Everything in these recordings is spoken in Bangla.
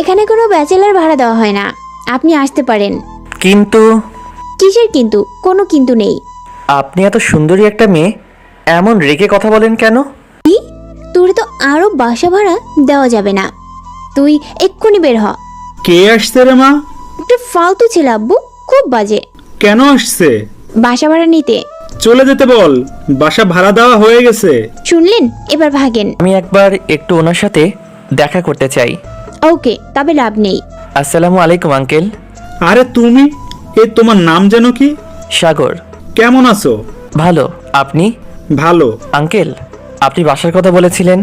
এখানে কোনো ব্যাচেলার ভাড়া দেওয়া হয় না, আপনি আসতে পারেন। কিন্তু কিসের কিন্তু? কোনো কিন্তু নেই। আপনি এত সুন্দরী একটা মেয়ে, এমন রেগে কথা বলেন কেন? কি? তোর তো আরো বাসা ভাড়া দেওয়া যাবে না, তুই এক্ষুনি বের হ। কে আসছে রে মা? একটা ফালতু ছেলে আব্বু, খুব বাজে। কেন আসছে? বাসা ভাড়া নিতে। চলে যেতে বল, বাসা ভাড়া দেওয়া হয়ে গেছে। শুনলেন? এবার ভাগেন। আমি একবার একটু ওনার সাথে দেখা করতে চাই। ওকে, তবে লাভ নেই। আসসালামু আলাইকুম আঙ্কেল। আরে তুমি, তোমার নাম যেন কি? সাগর। কেমন আছো? ভালো, আপনি? ভালো। আঙ্কেল, আপনি বাসার কথা বলেছিলেন।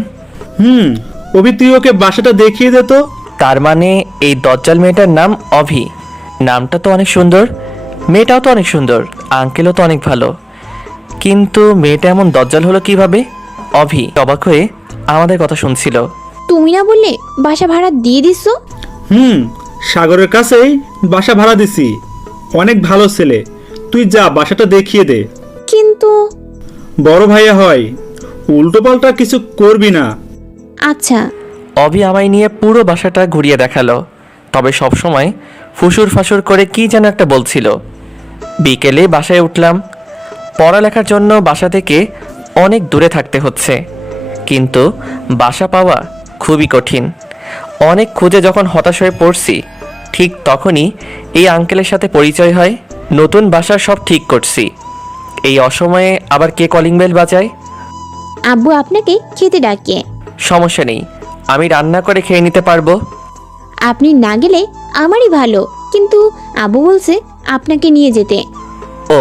অভি, তুই ওকে বাসাটা দেখিয়ে দে তো। তার মানে এই দজ্জাল মেয়েটার নাম অভি। নামটা তো অনেক সুন্দর, মেয়েটাও তো অনেক সুন্দর, আঙ্কেলও তো অনেক ভালো, কিন্তু মেয়েটা এমন দজ্জাল হলো কিভাবে? অভি অবাক হয়ে আমাদের কথা শুনছিল। তুমি না বললে বাসা ভাড়া দিয়ে দিচ্ছ? সাগরের কাছেই বাসা ভাড়া দিছি। অনেক ভালো ছেলে, তুই যা বাসাটা দেখিয়ে দে। কিন্তু বড় ভাইয়া হয়, উল্টো পাল্টা কিছু করবি না। আচ্ছা। অভি আমায় নিয়ে পুরো বাসাটা ঘুরিয়ে দেখালো, তবে সব সময় ফুসুর ফাসুর করে কি যেন একটা বলছিল। বিকেলে বাসায় উঠলাম। পড়ালেখার জন্য বাসা থেকে অনেক দূরে থাকতে হচ্ছে, কিন্তু বাসা পাওয়া খুবই কঠিন। অনেক খুঁজে যখন হতাশ হয়ে পড়ছি, ঠিক তখনই এই আঙ্কেলের সাথে পরিচয় হয়। নতুন বাসা সব ঠিক করছি, এই অসময়ে আবার কে কলিং বেল বাজায়? আব্বু আপনাকে খেতে ডাকে। সমস্যা নেই, আমি রান্না করে খেয়ে নিতে পারবো। আপনি না গেলে আমারই ভালো, কিন্তু আব্বু বলছে আপনাকে নিয়ে যেতে। ও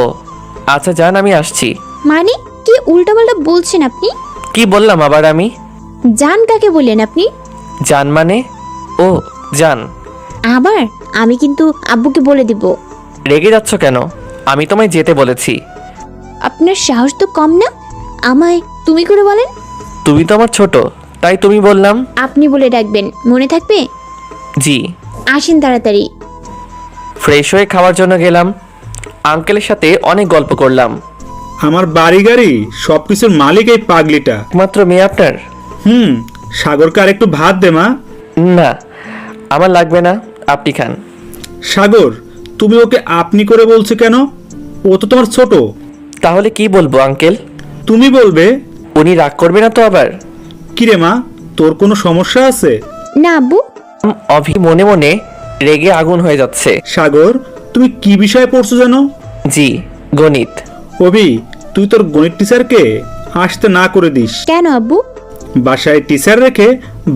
আচ্ছা, যান, আমি আসছি। মানে কি উল্টাপাল্টা বলছেন আপনি? কি বললাম আবার আমি? জান কাকে বললেন আপনি? যান মানে? ও যান। আবার আমি কিন্তু আব্বুকে বলে দিব। রেগে যাচ্ছ কেন? আমি তোমায় যেতে বলেছি। আপনার সাহস তো কম না, আমায় তুমি করে বলেন। তুমি তো আমার ছোট, তাই তুমি বললাম। আপনি বলে ডাকবেন, মনে থাকবে? জি। আসেন তাড়াতাড়ি। ফ্রেশ হয়ে খাওয়ার জন্য গেলাম। আঙ্কেলের সাথে অনেক গল্প করলাম। আমার বাড়ি গাড়ি সবকিছুর মালিক এই পাগলিটা। একমাত্র মেয়ে আপনার? সাগরকে আর একটু ভাত দে মা। না, আমার লাগবে না, আপনি খান। সাগর, তুমি ওকে আপনি করে বলছো কেন? ও তো তোমার ছোট। তাহলে কি বলবো আঙ্কেল? তুমি বলবে। উনি রাগ করবে না তো আবার? কিরে মা, তোর কোনো সমস্যা আছে? না আব্বু। অভি মনে মনে রেগে আগুন হয়ে যাচ্ছে। সাগর, তুমি কি বিষয়ে পড়ছো জানো? জি, গণিত। অভি, তুই তোর গণিত টিচারকে আসতে না করে দিস। কেন আব্বু? বাসায় টিচার রেখে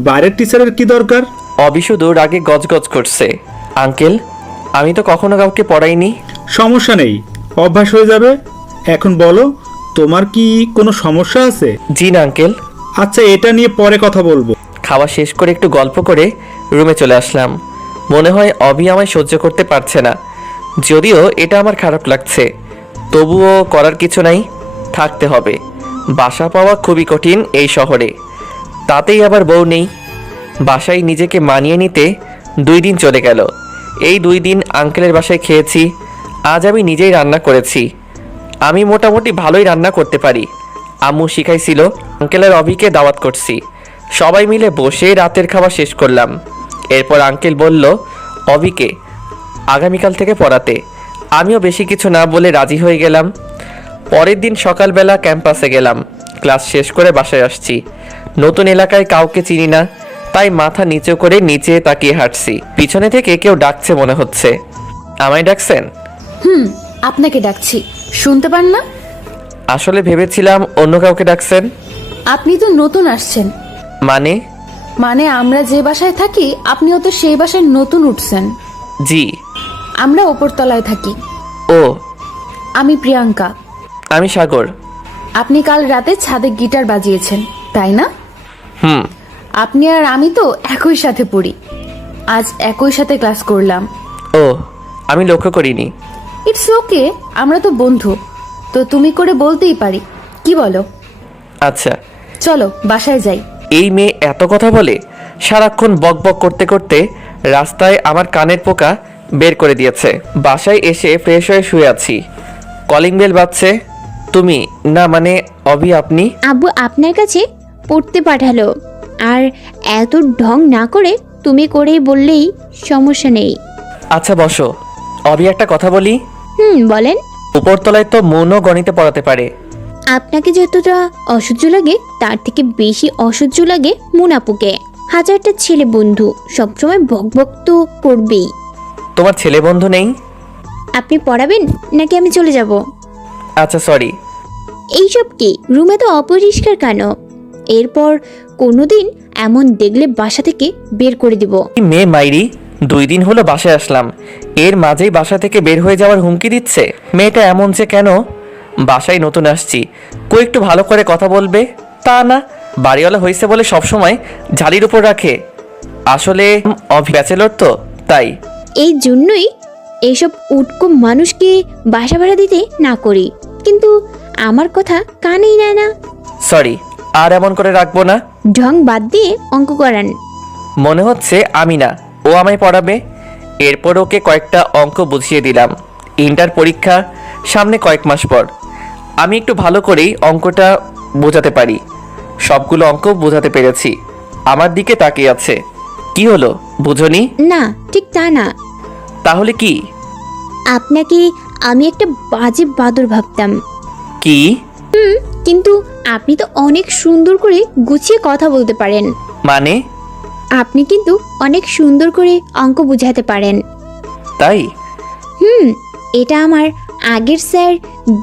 বাইরের টিচারের কি দরকার? অভি শুধু রাগে গজগজ করছে। আঙ্কেল, আমি তো কখনো কাউকে পড়াইনি। সমস্যা নেই, অভ্যাস হয়ে যাবে। এখন বলো, তোমার কি কোনো সমস্যা আছে? জি না আঙ্কেল। আচ্ছা, এটা নিয়ে পরে কথা বলবো। খাওয়া শেষ করে একটু গল্প করে রুমে চলে আসলাম। মনে হয় অভি আমায় সহ্য করতে পারছে না, যদিও এটা আমার খারাপ লাগছে, তবুও করার কিছু নাই, থাকতে হবে। বাসা পাওয়া খুবই কঠিন এই শহরে, তাতেই আবার বউ নেই। বাসায় নিজেকে মানিয়ে নিতে 2 দিন চলে গেল। এই 2 দিন আঙ্কেলের বাসায় খেয়েছি, আজ আমি নিজেই রান্না করেছি। আমি মোটামুটি ভালোই রান্না করতে পারি, আম্মু শিখাইছিল। আঙ্কেলের অভিকে দাওয়াত করছি, সবাই মিলে বসে রাতের খাবার শেষ করলাম। এরপর আঙ্কেল বলল অভিকে আগামীকাল থেকে পড়াতে। আমিও বেশি কিছু না বলে রাজি হয়ে গেলাম। পরের দিন সকালবেলা ক্যাম্পাসে গেলাম, ক্লাস শেষ করে বাসায় আসছি। নতুন এলাকায় কাউকে চিনি না, তাই মাথা নিচু করে নিচে তাকিয়ে হাঁটছি। পিছনে থেকে কেউ ডাকছে মনে হচ্ছে। আমায় ডাকছেন? আপনাকে ডাকছি, শুনতে পান না? আসলে ভেবেছিলাম অন্য কাউকে ডাকছেন। আপনি তো নতুন আসছেন। মানে? আমরা যে বাসায় থাকি আপনিও তো সেই বাসায় নতুন উঠছেন। জি। আমরা ওপরতলায় থাকি। ও, আমি প্রিয়াঙ্কা। আমি সাগর। আপনি কাল রাতে ছাদে গিটার বাজিয়েছেন, তাই না? হুম। আপনি আর আমি তো একই সাথে পড়ি, আজ একই সাথে ক্লাস করলাম। ও, আমি লক্ষ্য করিনি। ইটস ওকে, আমরা তো বন্ধু, তো তুমি করে বলতেই পারি, কি বলো? আচ্ছা, চলো বাসায় যাই। এই মেয়ে এত কথা বলে, সারাক্ষণ বক বক করতে করতে রাস্তায় আমার কানের পোকা বের করে দিয়েছে। বাসায় এসে ফ্রেশ হয়ে শুয়ে আছি, কলিং বেল বাজছে। তুমি না, মানে অভি আপনি? আব্বু আপনার কাছে পড়তে পাঠালো, আর এত ঢং না করে তুমি করেই বললেই সমস্যা নেই। আচ্ছা বসো। অভি, একটা কথা বলি। বলেন। উপরতলায় তো মনও গণিতে পড়াতে পারে। আপনাকে যতটা অসহ্য লাগে তার থেকে বেশি অসহ্য লাগে মুনাপুকে। হাজারটা ছেলে বন্ধু, সবসময় বকবক তো করবেই। তোমার ছেলে বন্ধু নেই? আপনি পড়াবেন নাকি আমি চলে যাব? আচ্ছা সরি। এইসব কি, রুমে তো অপরিষ্কার কেন? এরপর কোনোদিন এমন দেখলে বাসা থেকে বের করে দিব। মেয়ে মাইরি, 2 দিন হলো বাসায় আসলাম, এর মাঝেই বাসা থেকে বের হয়ে যাওয়ার হুমকি দিচ্ছে। মেয়েটা এমন যে কেন? বাসায় নতুন আসছি, কই একটু ভালো করে কথা বলবে তা না, বাড়িওয়ালা হয়েছে বলে সবসময় ঝাড়ির উপর রাখে। আসলে ব্যাচেলর তো তাই। এই জন্যই এইসব উটকো মানুষকে বাসা ভাড়া দিতে না করি, কিন্তু আমার কথা কানেই নেয় না। সরি, আর এমন করে রাখবো না। ঢং বাদ দিয়ে অঙ্ক করান। মনে হচ্ছে আমি না, ও আমায় পড়াবে। এরপর ওকে কয়েকটা অঙ্ক বুঝিয়ে দিলাম। ইন্টার পরীক্ষা সামনে কয়েক মাস পর। আমি একটু ভালো করেই অঙ্কটা বোঝাতে পারি। সবগুলো অঙ্ক বোঝাতে পেরেছি। আমার দিকে তাকিয়ে আছে। কি হলো, বুঝনি? না, ঠিক তা না। তাহলে কি? আপনাকে আমি একটা বাজে বাদর ভাবতাম, কি? কিন্তু আপনি তো অনেক সুন্দর করে গুছিয়ে কথা বলতে পারেন। মানে? আপনি কিন্তু অনেক সুন্দর করে অঙ্ক বুঝাতে পারেন। তাই? এটা আমার আগের স্যার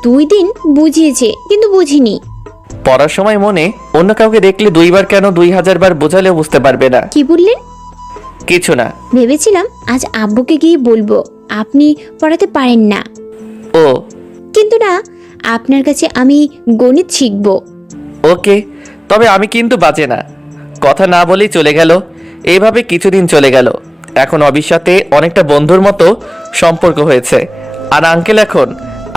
2 দিন বুঝিয়েছে, কিন্তু বুঝিনি। পড়ার সময় মনে অন্য কাউকে দেখলে 2 বার কেন 2000 বার বোঝালেও বুঝতে পারবে না। কি বললেন? কিছু না। ভেবেছিলাম আজ আব্বুকে গিয়ে বলবো আপনি পড়াতে পারেন না, ও কিন্তু না, আপনার কাছে আমি গণিত শিখবো। ওকে, তবে আমি কিন্তু বাজে না। কথা না বলেই চলে গেল। এইভাবে কিছুদিন চলে গেল। এখন অবির সাথে অনেকটা বন্ধুর মতো সম্পর্ক হয়েছে। আর আঙ্কেল এখন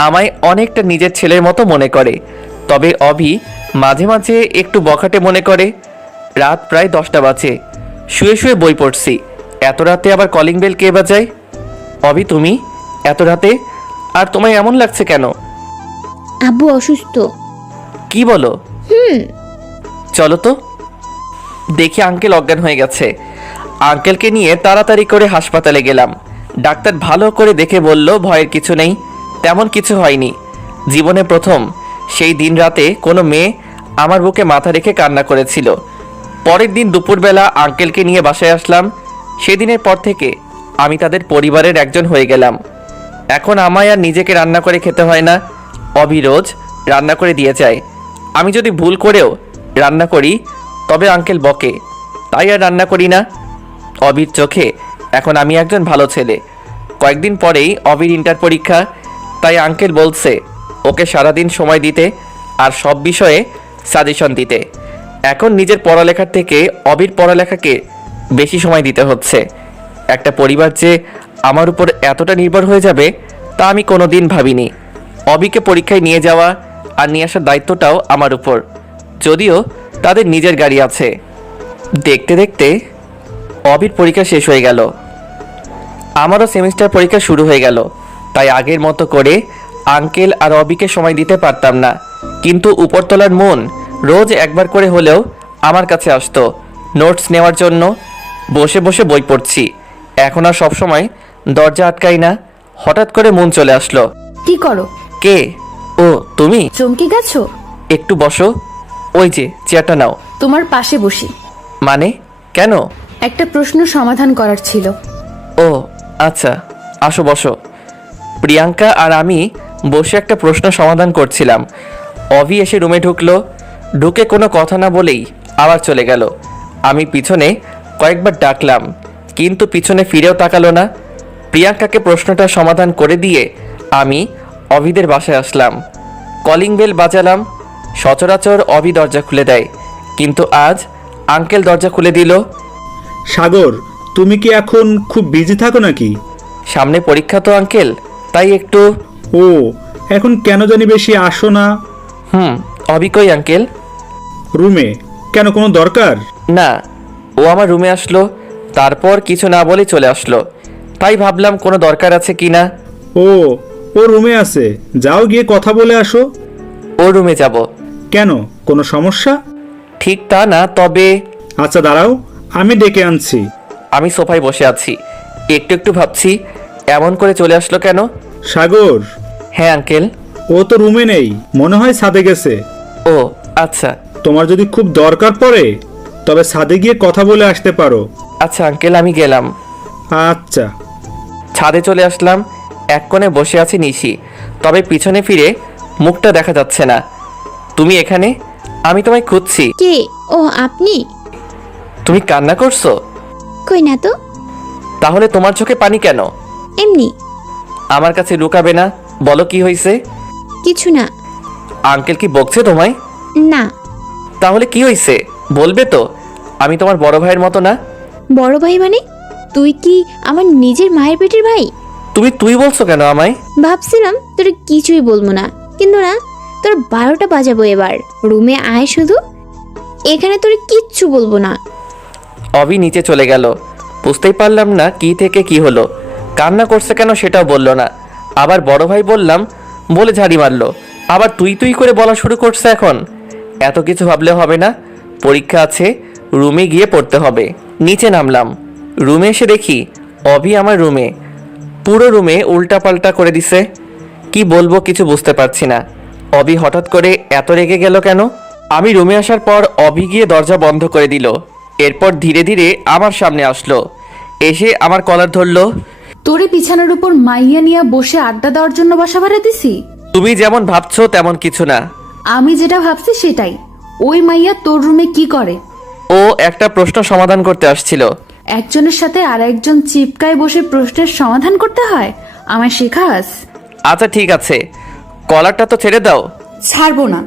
আমায় অনেকটা নিজের ছেলের মতো মনে করে। তবে অভি মাঝে মাঝে একটু বখাটে মনে করে। রাত প্রায় 10টা বাজে, শুয়ে শুয়ে বই পড়ছি। এত রাতে আবার কলিং বেল কে বাজায়? অভি, তুমি এত রাতে? আর তোমায় এমন লাগছে কেন? আব্বু অসুস্থ। কি বলো? চলো তো। দেখি আঙ্কেল অজ্ঞান হয়ে গেছে। আঙ্কেলকে নিয়ে তাড়াতাড়ি করে হাসপাতালে গেলাম। ডাক্তার ভালো করে দেখে বলল ভয়ের কিছু নেই, তেমন কিছু হয়নি। জীবনে প্রথম সেই দিন রাতে কোনো মেয়ে আমার বুকে মাথা রেখে কান্না করেছিল। পরের দিন দুপুরবেলা আঙ্কেলকে নিয়ে বাসায় আসলাম। সেদিনের পর থেকে আমি তাদের পরিবারের একজন হয়ে গেলাম। এখন আমায় আর নিজেকে রান্না করে খেতে হয় না। অভি রোজ রান্না করে দিয়ে যায়। আমি যদি ভুল করেও রান্না করি তবে আঙ্কেল বকে, তাই আর রান্না করি না। অবির চোখে এখন আমি একজন ভালো ছেলে। কয়েকদিন পরেই অবির ইন্টার পরীক্ষা, তাই আঙ্কেল বলছে ওকে সারাদিন সময় দিতে আর সব বিষয়ে সাজেশন দিতে। এখন নিজের পড়ালেখার থেকে অবির পড়ালেখাকে বেশি সময় দিতে হচ্ছে। একটা পরিবার যে আমার উপর এতটা নির্ভর হয়ে যাবে তা আমি কোনো দিন ভাবিনি। অবিকে পরীক্ষায় নিয়ে যাওয়া আর নিয়ে আসার দায়িত্বটাও আমার উপর, যদিও তাদের নিজের গাড়ি আছে। দেখতে দেখতে অবির পরীক্ষা শেষ হয়ে গেল। আমারও সেমিস্টার পরীক্ষা শুরু হয়ে গেল। তাই আগের মতো করে আঙ্কেল আর অবিকে সময় দিতে পারতাম না। কিন্তু উপরতলার মন রোজ একবার করে হলেও আমার কাছে আসতো নোটস নেওয়ার জন্য। বসে বসে বই পড়ছি। এখন আর সবসময় দরজা আটকাই না। হঠাৎ করে মন চলে আসলো। কি করো? কে? ও তুমি? চমকে গেছো? একটু বসো। ওই যে চেয়ারটা নাও। তোমার পাশে বসি। মানে কেন? একটা প্রশ্ন সমাধান করার ছিল। ও আচ্ছা, আসো বসো। প্রিয়াঙ্কা আর আমি বসে একটা প্রশ্ন সমাধান করছিলাম। অভি এসে রুমে ঢুকলো। ঢুকে কোনো কথা না বলেই আবার চলে গেল। আমি পিছনে কয়েকবার ডাকলাম, কিন্তু পিছনে ফিরেও তাকালো না। প্রিয়াঙ্কাকে প্রশ্নটা সমাধান করে দিয়ে আমি অভিদের বাসায় আসলাম। Calling bell বাজালাম। সচরাচর অভি দরজা খুলে দেয়, কিন্তু আজ আঙ্কেল দরজা খুলে দিল। সাগর, তুমি কি এখন খুব বিজি থাকো নাকি? সামনে পরীক্ষা তো আঙ্কেল, তাই একটু। ও, এখন কেন জানি বেশি আসো না? অভি কই আঙ্কেল? রুমে। কেন, কোনো দরকার? না, ও আমার রুমে আসলো, তারপর কিছু না বলে চলে আসলো। তাই ভাবলাম কোনো দরকার আছে কি না। ও, ও রুমে আছে, যাও গিয়ে কথা বলে আসো। ও রুমে যাব? কেন, কোনো সমস্যা? ঠিক তা না, তবে। আচ্ছা দাঁড়াও, আমি ডেকে আনছি। আমি সোফায় বসে আছি, একটু একটু ভাবছি এমন করে চলে আসলো কেন। সাগর, হ্যাঁ আঙ্কেল। ও তো রুমে নেই, মনে হয় ছাদে গেছে। ও আচ্ছা। তোমার যদি খুব দরকার পড়ে তবে ছাদে গিয়ে কথা বলে আসতে পারো। আচ্ছা আঙ্কেল, আমি গেলাম। আচ্ছা। ছাদে চলে আসলাম। এক কোণে বসে আছি নিশি, তবে পিছনে ফিরে মুখটা দেখা যাচ্ছে না। তুমি এখানে? আমি তোমায় খুঁজছি। কে? ও আপনি? তুমি কান্না করছো? কই না তো। তাহলে তোমার চোখে পানি কেন? এমনি। আমার কাছে লুকাবে না, বলো কি হয়েছে। কিছু না। আঙ্কেল কি বকছে তোমায়? না। তাহলে কি হয়েছে বলবে তো? আমি তোমার বড় ভাইয়ের মতো না। বড় ভাই মানে? তুই কি আমার নিজের মায়ের পেটের ভাই? তুমি তুই বলছো কেন আমায়? ভাবছিলাম তোর কিছুই বলবো না, কিন্তু না, তোর 12টা বাজাবো এবার। রুমে আয় শুধু, এখানে তোর কিচ্ছু বলবো না। অভি নিচে চলে গেল। বুঝতেই পারলাম না কি থেকে কি হলো। কান্না করছে কেন সেটাও বললো না। আবার বড় ভাই বললাম বলে ঝাড়ি মারলো। আবার তুই তুই করে বলা শুরু করছে এখন। এত কিছু ভাবলে হবে না, পরীক্ষা আছে, রুমে গিয়ে পড়তে হবে। নিচে নামলাম। রুমে এসে দেখি অভি আমার রুমে, পুরো রুমে উল্টাপাল্টা করে দিছে। কি বলবো কিছু বুঝতে পারছি না। অভি হঠাৎ করে এত রেগে গেল কেন? আমি রুমে আসার পর অভি গিয়ে দরজা বন্ধ করে দিল। এরপর ধীরে ধীরে আমার সামনে আসলো, এসে আমার কলার ধরলো। তোরে বিছানার উপর মাইয়া নিয়ে বসে আড্ডা দেওয়ার জন্য বাসা ভাড়া দিছি? তুমি যেমন ভাবছো তেমন কিছু না। আমি যেটা ভাবছি সেটাই। ওই মাইয়া তোর রুমে কি করে? ও একটা প্রশ্ন সমাধান করতে আসছিল। একজনের সাথে আর একজন চিপকায় বসে প্রশ্নের সমাধান করতে হয়? আমায় শেখাস? আচ্ছা ঠিক আছে, কলারটা তো ছেড়ে দাও। ছাড়বো না।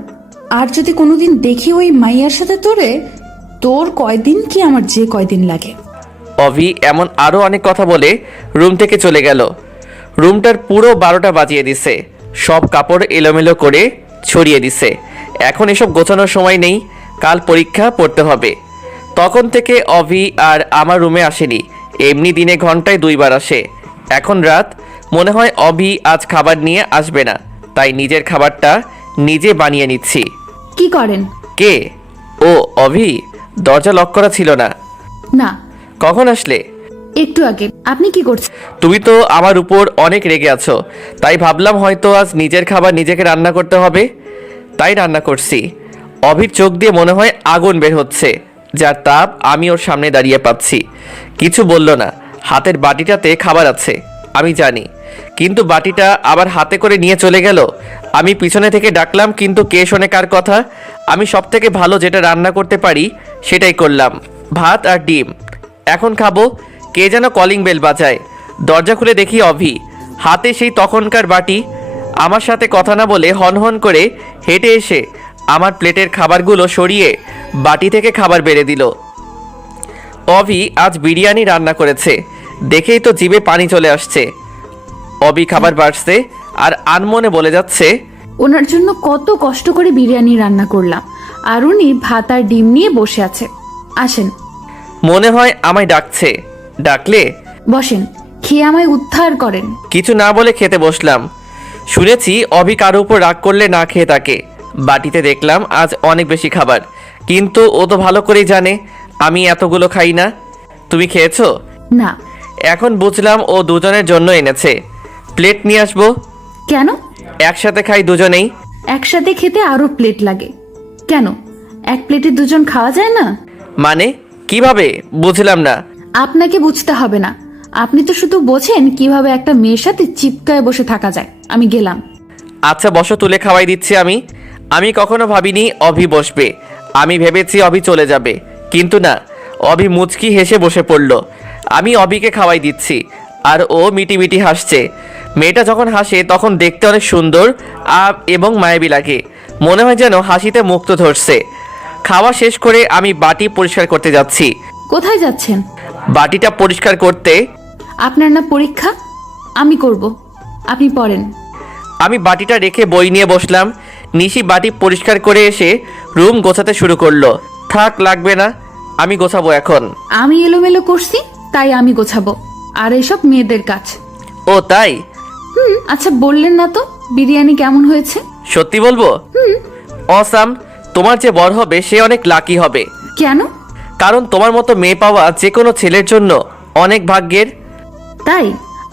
আর যদি কোনোদিন দেখি ওই মাইয়ার সাথে তোরে, তোর কয়দিন কি আমার যে কয়দিন লাগে। অভি এমন আরো অনেক কথা বলে রুম থেকে চলে গেল। রুমটার পুরো 12টা বাজিয়ে দিছে। সব কাপড় এলোমেলো করে ছড়িয়ে দিছে। এখন এসব গোছানোর সময় নেই, কাল পরীক্ষা পড়তে হবে। তখন থেকে অভি আর আমার রুমে আসেনি। এমনি দিনে ঘন্টায় 2 বার আসে। এখন রাত, মনে হয় অভি আজ খাবার নিয়ে আসবে না, তাই নিজের খাবারটা নিজে বানিয়ে নিচ্ছি। কি করেন? কে? ও অভি, দরজা লক করা ছিল না। না, কখন আসলে? একটু আগে। আপনি কি করছেন? তুমি তো আমার উপর অনেক রেগে আছো, তাই ভাবলাম হয়তো আজ নিজের খাবার নিজেকে রান্না করতে হবে, তাই রান্না করছি। অভির চোখ দিয়ে মনে হয় আগুন বের হচ্ছে, যার তাপ আমি ওর সামনে দাঁড়িয়ে পাচ্ছি। কিছু বলল না। হাতের বাটিটাতে খাবার আছে আমি জানি, কিন্তু বাটিটা আবার হাতে করে নিয়ে চলে গেল। আমি পিছনে থেকে ডাকলাম, কিন্তু কে শোনে কার কথা। আমি সব থেকে ভালো যেটা রান্না করতে পারি সেটাই করলাম, ভাত আর ডিম। এখন খাবো। কে যেন কলিং বেল বাজায়। দরজা খুলে দেখি অভি, হাতে সেই তখনকার বাটি। আমার সাথে কথা না বলে হনহন করে হেঁটে এসে আমার প্লেটের খাবারগুলো সরিয়ে বাটি থেকে খাবার বেড়ে দিল। অভি আজ বিরিয়ানি রান্না করেছে, দেখেই তো জিভে পানি চলে আসছে। অভি খাবার বাড়ছে আর আনমনে বলে যাচ্ছে, ওনার জন্য কত কষ্ট করে বিরিয়ানি রান্না করলাম, আর উনি ভাত আর ডিম নিয়ে বসে আছে। আসেন। মনে হয় আমায় ডাকছে। ডাকলে বসেন, খেয়ে আমায় উদ্ধার করেন। কিছু না বলে খেতে বসলাম। শুনেছি অভি কারো উপর রাগ করলে না খেয়ে থাকে। বাটিতে দেখলাম আজ অনেক বেশি খাবার, কিন্তু ও তো ভালো করেই জানে আমি এতগুলো খাই না। তুমি খেয়েছো? না। এখন বুঝলাম ও দুজনের জন্য এনেছে। প্লেট নিয়ে আসবো? কেন? একসাথে খাই দুজনেই। একসাথে খেতে আরো প্লেট লাগে কেন? এক প্লেটে দুজন খাওয়া যায় না? মানে কিভাবে বুঝলাম না। আপনাকে বুঝতে হবে না, আপনি তো শুধু বোঝেন কিভাবে একটা মেয়ের সাথে চিপকায় বসে থাকা যায়। আমি গেলাম। আচ্ছা বসো, তুলে খাওয়াই দিচ্ছি আমি। আমি কখনো ভাবিনি অভি বসবে। আমি ভেবেছি অভি চলে যাবে, কিন্তু না, অভি মুচকি হেসে বসে পড়ল। আমি অভিকে খাওয়াই দিচ্ছি আর ও মিটি মিটি হাসছে। মেয়েটা যখন হাসে তখন দেখতে অনেক সুন্দর এবং মায়াবী লাগে। মনে হয় যেন হাসিতে মুক্ত ধরছে। খাওয়া শেষ করে আমি বাটি পরিষ্কার করতে যাচ্ছি। কোথায় যাচ্ছেন? বাটিটা পরিষ্কার করতে। আপনার না পরীক্ষা? আমি করব, আপনি পড়েন। আমি বাটিটা রেখে বই নিয়ে বসলাম। নিশি বাটি পরিষ্কার করে এসে রুম গোছাতে শুরু করলো। থাক, লাগবে না, আমি গোছাবো এখন। আমি এলোমেলো করছি তাই আমি গোছাবো, আর এসব মেয়েদের কাজ। ও তাই? আচ্ছা বললেন না তো বিরিয়ানি কেমন হয়েছে? সত্যি বলবো? অসাম। তোমার যে বর হবে সে অনেক লাকি হবে, কেন? কারণ তোমার মতো মেয়ে পাওয়া যে কোনো ছেলের জন্য অনেক ভাগ্যের। তাই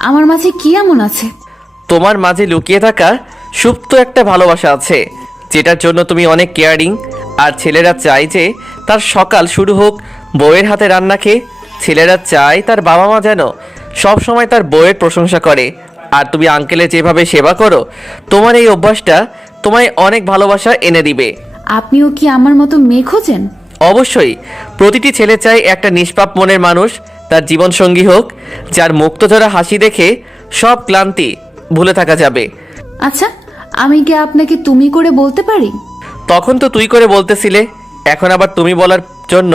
আমার মাঝে কি এমন আছে? তোমার মাঝে লুকিয়ে থাকা সুপ্ত একটা ভালোবাসা আছে, যেটার জন্য তুমি অনেক কেয়ারিং। আর ছেলেরা চায় যে তার সকাল শুরু হোক বউয়ের হাতে রান্না খেয়ে। ছেলেরা চায় তার বাবা মা যেন সব সময় তার বউয়ের প্রশংসা করে। আর তুমি আঙ্কেলের যেভাবে সেবা করো, তোমার এই অভ্যাসটা তোমায় অনেক ভালোবাসা এনে দিবে। আপনিও কি আমার মতো মেয়ে খোঁজেন? অবশ্যই, প্রতিটি ছেলে চায় একটা নিষ্পাপ মনের মানুষ তার জীবনসঙ্গী হোক, যার মুক্তধরা হাসি দেখে সব ক্লান্তি ভুলে থাকা যাবে। আচ্ছা, আমি কি আপনাকে তুমি করে বলতে পারি? তখন তো তুই করে বলতেছিলে, এখন আবার তুমি বলার জন্য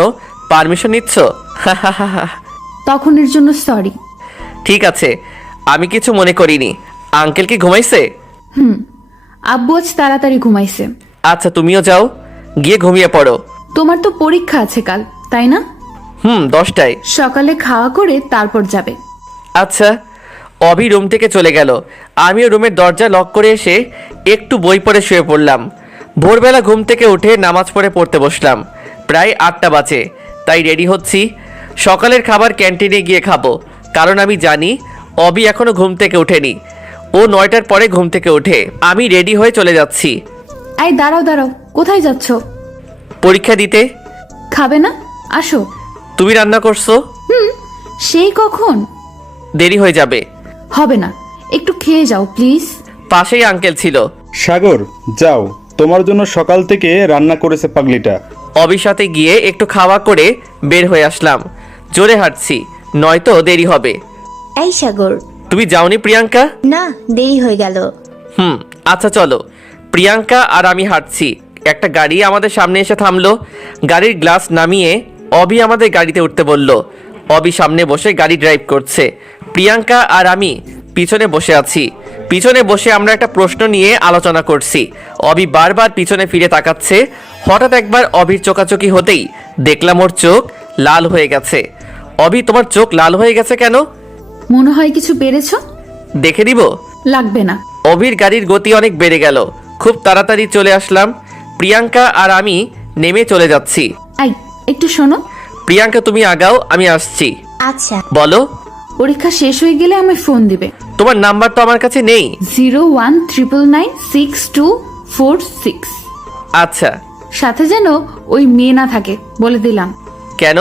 পারমিশন নিচ্ছ? তখনের জন্য সরি। ঠিক আছে, আমি কিছু মনে করিনি। আঙ্কেল কি ঘুমাইছে? আব্বু আজ তাড়াতাড়ি ঘুমাইছে। আচ্ছা, তুমিও যাও, গিয়ে ঘুমিয়ে পড়ো। তোমার তো পরীক্ষা আছে কাল, তাই না? 10টায়। সকালে খাওয়া করে তারপর যাবে। আচ্ছা। অভি রুম থেকে চলে গেল। আমিও রুমের দরজা লক করে এসে একটু বই পড়ে শুয়ে পড়লাম। ভোরবেলা ঘুম থেকে উঠে নামাজ পড়তে বসলাম। প্রায় 8টা বাজে, তাই রেডি হচ্ছি। সকালের খাবার ক্যান্টিনে গিয়ে খাবো, কারণ আমি জানি অভি এখনো ঘুম থেকে ওঠেনি। ও 9টার পরে ঘুম থেকে ওঠে। আমি রেডি হয়ে চলে যাচ্ছি। এই দাঁড়াও দাঁড়াও, কোথায় যাচ্ছ? পরীক্ষা দিতে। খাবে না? আসো। তুমি রান্না করছো? সেই কখন? দেরি হয়ে যাবে। হবে না, একটু খেয়ে যাও প্লিজ। পাশেই আঙ্কেল ছিল। সাগর, যাও, তোমার জন্য সকাল থেকে রান্না করেছে পাগলিটা। অবির সাথে গিয়ে একটু খাওয়া করে বের হয়ে আসলাম। জোরে হাঁটছি, নয়তো দেরি হবে। এই সাগর, তুমি যাওনি প্রিয়াঙ্কা? না, দেরি হয়ে গেল। আচ্ছা চলো। প্রিয়াঙ্কা আর আমি হাঁটছি। একটা গাড়ি আমাদের সামনে এসে থামলো। গাড়ির গ্লাস নামিয়ে অবি আমাদের গাড়িতে উঠতে বলল। অবি সামনে বসে গাড়ি ড্রাইভ করছে, প্রিয়াঙ্কা আর আমি পিছনে বসে আছি। পিছনে বসে আমরা একটা প্রশ্ন নিয়ে আলোচনা করছি। অবি বারবার পিছনে ফিরে তাকাচ্ছে। হঠাৎ একবার অবির চোকাচোকি হতেই দেখলাম ওর চোখ লাল হয়ে গেছে। অবি, তোমার চোখ লাল হয়ে গেছে কেন? মনে হয় কিছু পেরেছ? দেখে দিব? লাগবে না। অভির গাড়ির গতি অনেক বেড়ে গেল। খুব তাড়াতাড়ি চলে আসলাম। প্রিয়াঙ্কা আর আমি নেমে চলে যাচ্ছি। আই, একটু শোনো। প্রিয়াঙ্কা, তুমি আগাও, আমি আসছি। আচ্ছা। বলো। পরীক্ষা শেষ হয়ে গেলে আমায় ফোন দিবে। তোমার নাম্বার তো আমার কাছে নেই। 019996246। আচ্ছা। সাথে যেন ওই মেয়ে না থাকে, বলে দিলাম। কেন?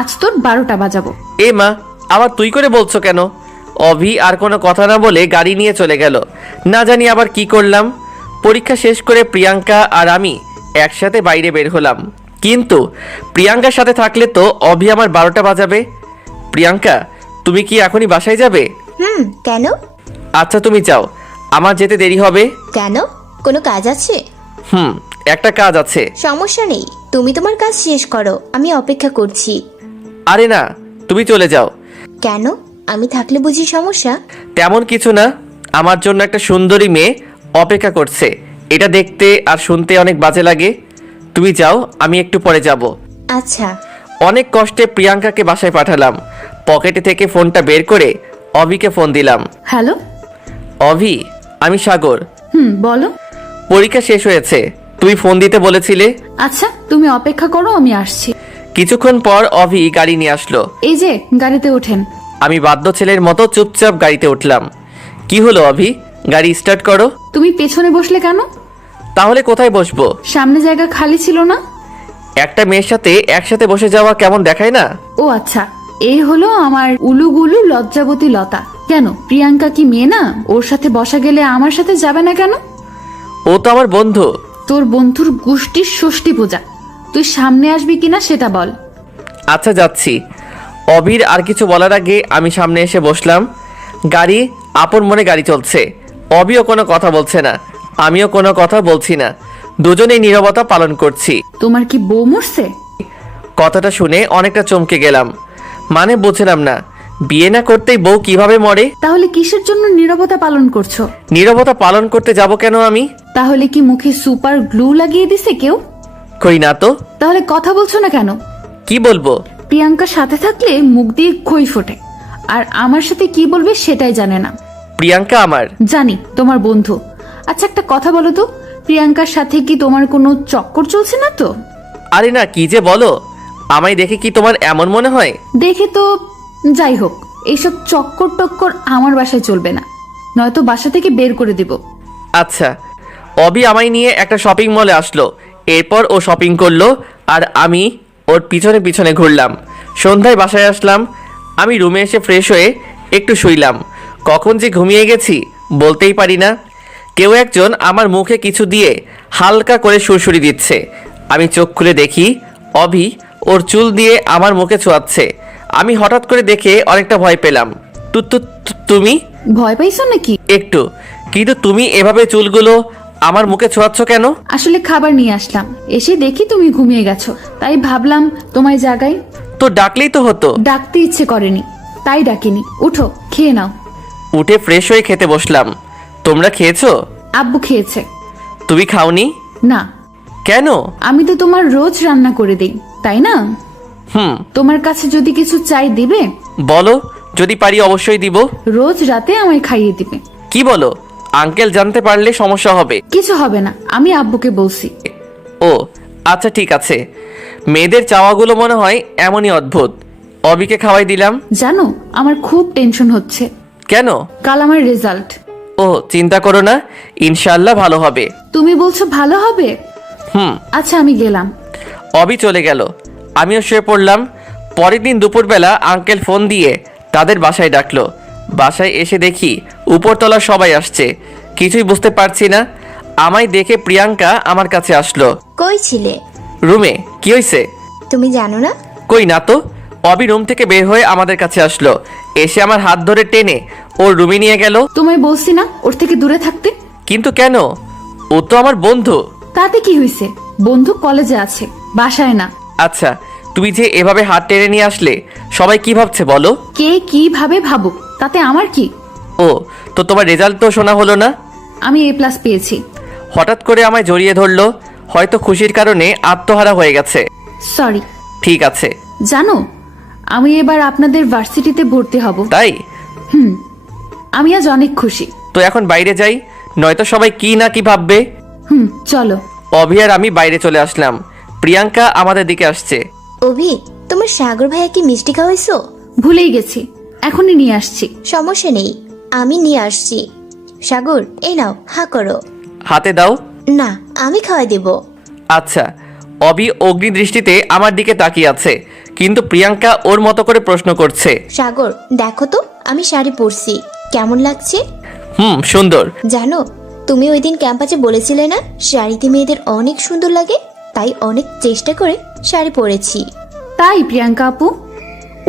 আজ তোর 12টা বাজাবো। এ মা, আবার তুই করে বলছো কেন? অভি আর কোনো কথা না বলে গাড়ি নিয়ে চলে গেল। না জানি আবার কি করলাম। পরীক্ষা শেষ করে প্রিয়াঙ্কা আর আমি একসাথে বাইরে বের হলাম, কিন্তু প্রিয়াঙ্কার সাথে থাকলে তো অভি আমার 12টা বাজাবে। প্রিয়াঙ্কা, তুমি কি এখনই বাসায় যাবে? কেন? আচ্ছা, তুমি যাও, আমার যেতে দেরি হবে। কেন? কোনো কাজ আছে? একটা কাজ আছে। সমস্যা নেই, তুমি তোমার কাজ শেষ করো, আমি অপেক্ষা করছি। আরে না, তুমি চলে যাও। কেন? আমি থাকলে বুঝি সমস্যা? তেমন কিছু না, আমার জন্য একটা সুন্দরী মেয়ে অপেক্ষা করছে। এটা দেখতে আর শুনতে অনেক বাজে লাগে। তুমি যাও, আমি একটু পরে যাব। আচ্ছা। অনেক কষ্টে প্রিয়াঙ্কাকে বাসায় পাঠালাম। পকেটে থেকে ফোনটা বের করে অভিকে ফোন দিলাম। হ্যালো। অভি, আমি সাগর। বলো। পরীক্ষা শেষ হয়েছে, তুমি ফোন দিতে বলেছিলে। আচ্ছা, তুমি অপেক্ষা করো, আমি আসছি। কিছুক্ষণ পর অভি গাড়ি নিয়ে আসলো। এই যে, গাড়িতে ওঠেন। আমি বাধ্য ছেলের মতো চুপচাপ গাড়িতে উঠলাম। কি হলো অভি, গাড়ি স্টার্ট করো। তুমি পেছনে বসলে কেন? তাহলে কোথায় বসবো? সামনে জায়গা খালি ছিল না? একটা মেয়ের সাথে একসাথে বসে যাওয়া কেমন দেখায় না? ও আচ্ছা, এই হলো আমার উলুগুলু লজ্জাবতী লতা। কেন, প্রিয়াঙ্কা কি মেয়ে না? ওর সাথে বসা গেলে আমার সাথে যাবে না কেন? ও তো আমার বন্ধু। তোর বন্ধুর গোষ্ঠীর ষষ্ঠী পূজা, তুই সামনে আসবি কিনা সেটা বল। আচ্ছা, যাচ্ছি। অভির আর কিছু বলার আগে আমি সামনে এসে বসলাম। গাড়ি আপন মনে গাড়ি চলছে। অভিও কোনো কথা বলছে না, আমিও কোনো কথা বলছি না। দুজনেই নীরবতা পালন করছি। তোমার কি বউ মরছে? কথাটা শুনে অনেকটা চমকে গেলাম। মানে বুঝলাম না, বিয়ে না করতেই বউ কিভাবে মরে? তাহলে কিসের জন্য নীরবতা পালন করছো? নীরবতা পালন করতে যাব কেন আমি? তাহলে কি মুখে সুপার গ্লু লাগিয়ে দিছে কেউ? কই না তো। তাহলে কথা বলছো না কেন? কি বলবো? প্রিয়াঙ্কার সাথে থাকলে মুখ দিয়ে খই ফোটে, আর আমার সাথে কি বলবে সেটাই জানে না। প্রিয়াঙ্কা আমার। জানি, তোমার বন্ধু। আচ্ছা, একটা কথা বলো তো, প্রিয়াঙ্কার সাথে কি তোমার কোনো চক্কর চলছে না তো? আরে না, কি যে বলো, আমায় দেখে কি তোমার এমন মনে হয়? দেখে তো যাই হোক, এইসব চক্কর টক্কর আমার বাসায় চলবে না, নয়তো বাসা থেকে বের করে দেব। আচ্ছা। অবি আমায় নিয়ে একটা শপিং মলে আসলো, এরপর ও শপিং করলো আর আমি ওর পিছনে পিছনে ঘুরলাম। সন্ধ্যায় বাসায় আসলাম। আমি রুমে এসে ফ্রেশ হয়ে একটু শুইলাম। কখন যে ঘুমিয়ে গেছি বলতেই পারি না। কেউ একজন আমার মুখে কিছু দিয়ে হালকা করে সুরসুরি দিচ্ছে। আমি চোখ খুলে দেখি অভি ওর চুল দিয়ে আমার মুখে ছোঁয়াচ্ছে। আমি হঠাৎ করে দেখে অনেকটা ভয় পেলাম। তুমি? ভয় পাইছো নাকি? একটু। কিন্তু তুমি এভাবে চুলগুলো আমার মুখে ছোঁয়াচ্ছ কেন? আসলে খাবার নিয়ে আসলাম, এসে দেখি তুমি ঘুমিয়ে গেছো, তাই ভাবলাম তোমায় জাগাই। তো ডাকলেই তো হতো। ডাকতে ইচ্ছে করেনি, তাই ডাকিনি। উঠো, খেয়ে নাও। উঠে ফ্রেশ হয়ে খেতে বসলাম। তোমরা খেয়েছো? আব্বু খেয়েছে। তুমি খাওনি? না। কেন? আমি তো তোমার রোজ রান্না করে দিই, তাই না? হুম। তোমার কাছে যদি কিছু চাই দিবে? বলো, যদি পারি অবশ্যই দিব। রোজ রাতে আমায় খাইয়ে দিবে। কি বলো? আঙ্কেল জানতে পারলে সমস্যা হবে। কিছু হবে না, আমি আব্বুকে বলছি। ও আচ্ছা, ঠিক আছে। মেয়েদের চাওয়াগুলো মনে হয় এমনই অদ্ভুত। অবিকে খাওয়াই দিলাম। জানো, আমার খুব টেনশন হচ্ছে। কেন? কাল আমার রেজাল্ট। ও চিন্তা করো না, ইনশাআল্লাহ ভালো হবে। তুমি বলছো ভালো হবে? হুম। আচ্ছা, আমি গেলাম। অবি চলে গেল, আমিও শুয়ে পড়লাম। পরের দিন দুপুরবেলা আঙ্কেল ফোন দিয়ে তাদের বাসায় ডাকলো। বাসায় এসে দেখি উপরতলা সবাই আসছে। কিছুই বুঝতে পারছি না। আমায় দেখে প্রিয়াঙ্কা আমার কাছে আসলো। কই ছিলে? রুমে। কি হয়েছে? তুমি জানো না? কই না তো। অবি রুম থেকে বের হয়ে আমাদের কাছে আসলো, এসে আমার হাত ধরে টেনে ওর রুমে নিয়ে গেল। তোমায় বলছি না ওর থেকে দূরে থাকতে? কিন্তু কেন? ও তো আমার বন্ধু। তাতে কি হয়েছে? বন্ধু কলেজে আছে, বাসায় না। আচ্ছা, তুমি যে এভাবে হাত টেনে নিয়ে আসলে সবাই কি ভাবছে বলো? কে কিভাবে ভাবুক, তাতে আমার কি? ও, তো তোমার রেজাল্ট তো শোনা হলো না? আমি A+ পেয়েছি। হঠাৎ করে আমায় জড়িয়ে ধরলো, হয়তো খুশির কারণে আত্মহারা হয়ে গেছে। সরি। ঠিক আছে। জানো, আমি এবার আপনাদের ভার্সিটিতে ভর্তি হব। তাই? আমি আজ অনেক খুশি। তো এখন বাইরে যাই, নয়তো সবাই কি না কি ভাববে। চলো। অভি আর আমি বাইরে চলে আসলাম। প্রিয়াঙ্কা আমাদের দিকে আসছে। অভি, তোমার সাগর ভাইয়া কি মিষ্টি খাওয়াইছো? ভুলেই গেছি, এখনই নিয়ে আসছি। সমস্যা নেই, আমি নিয়ে আসছি। সাগর, এই নাও, হা করো। হাতে দাও। না, আমি খাওয়াই দেব। আচ্ছা। অভি অগ্নি দৃষ্টিতে আমার দিকে তাকিয়ে আছে, কিন্তু প্রিয়াঙ্কা ওর মতো করে প্রশ্ন করছে। সাগর, দেখো তো আমি শাড়ি পরছি, কেমন লাগছে? সুন্দর। জানো, তুমি ওই দিন ক্যাম্পাসে বলেছিলে না শাড়িতে মেয়েদের অনেক সুন্দর লাগে, তাই অনেক চেষ্টা করে শাড়ি পরেছি। তাই প্রিয়াঙ্কা আপু,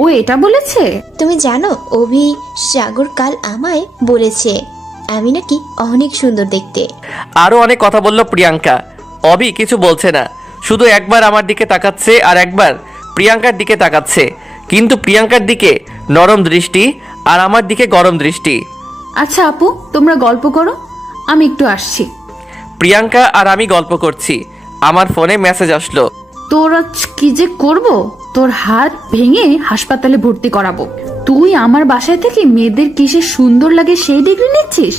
ও এটা বলেছে? তুমি জানো, অভি সাগর কাল আমায় বলেছে আমি নাকি অনেক সুন্দর দেখতে। আরো অনেক কথা বলল প্রিয়াঙ্কা। অভি কিছু বলছে না, শুধু একবার আমার দিকে তাকাচ্ছে আর একবার প্রিয়াঙ্কার দিকে তাকাচ্ছে, কিন্তু প্রিয়াঙ্কার দিকে নরম দৃষ্টি আর আমার দিকে গরম দৃষ্টি। আচ্ছা আপু, তোমরা গল্প করো, আমি একটু আসছি। প্রিয়াঙ্কা আর আমি গল্প করছি, আমার ফোনে মেসেজ আসলো। তোর আজ কি যে করব, তোর হাত ভেঙে হাসপাতালে ভর্তি করাবো। তুই আমার বাসায় থেকে মেয়েদের কিসে সুন্দর লাগে সেই ডিগ্রি নিচ্ছিস?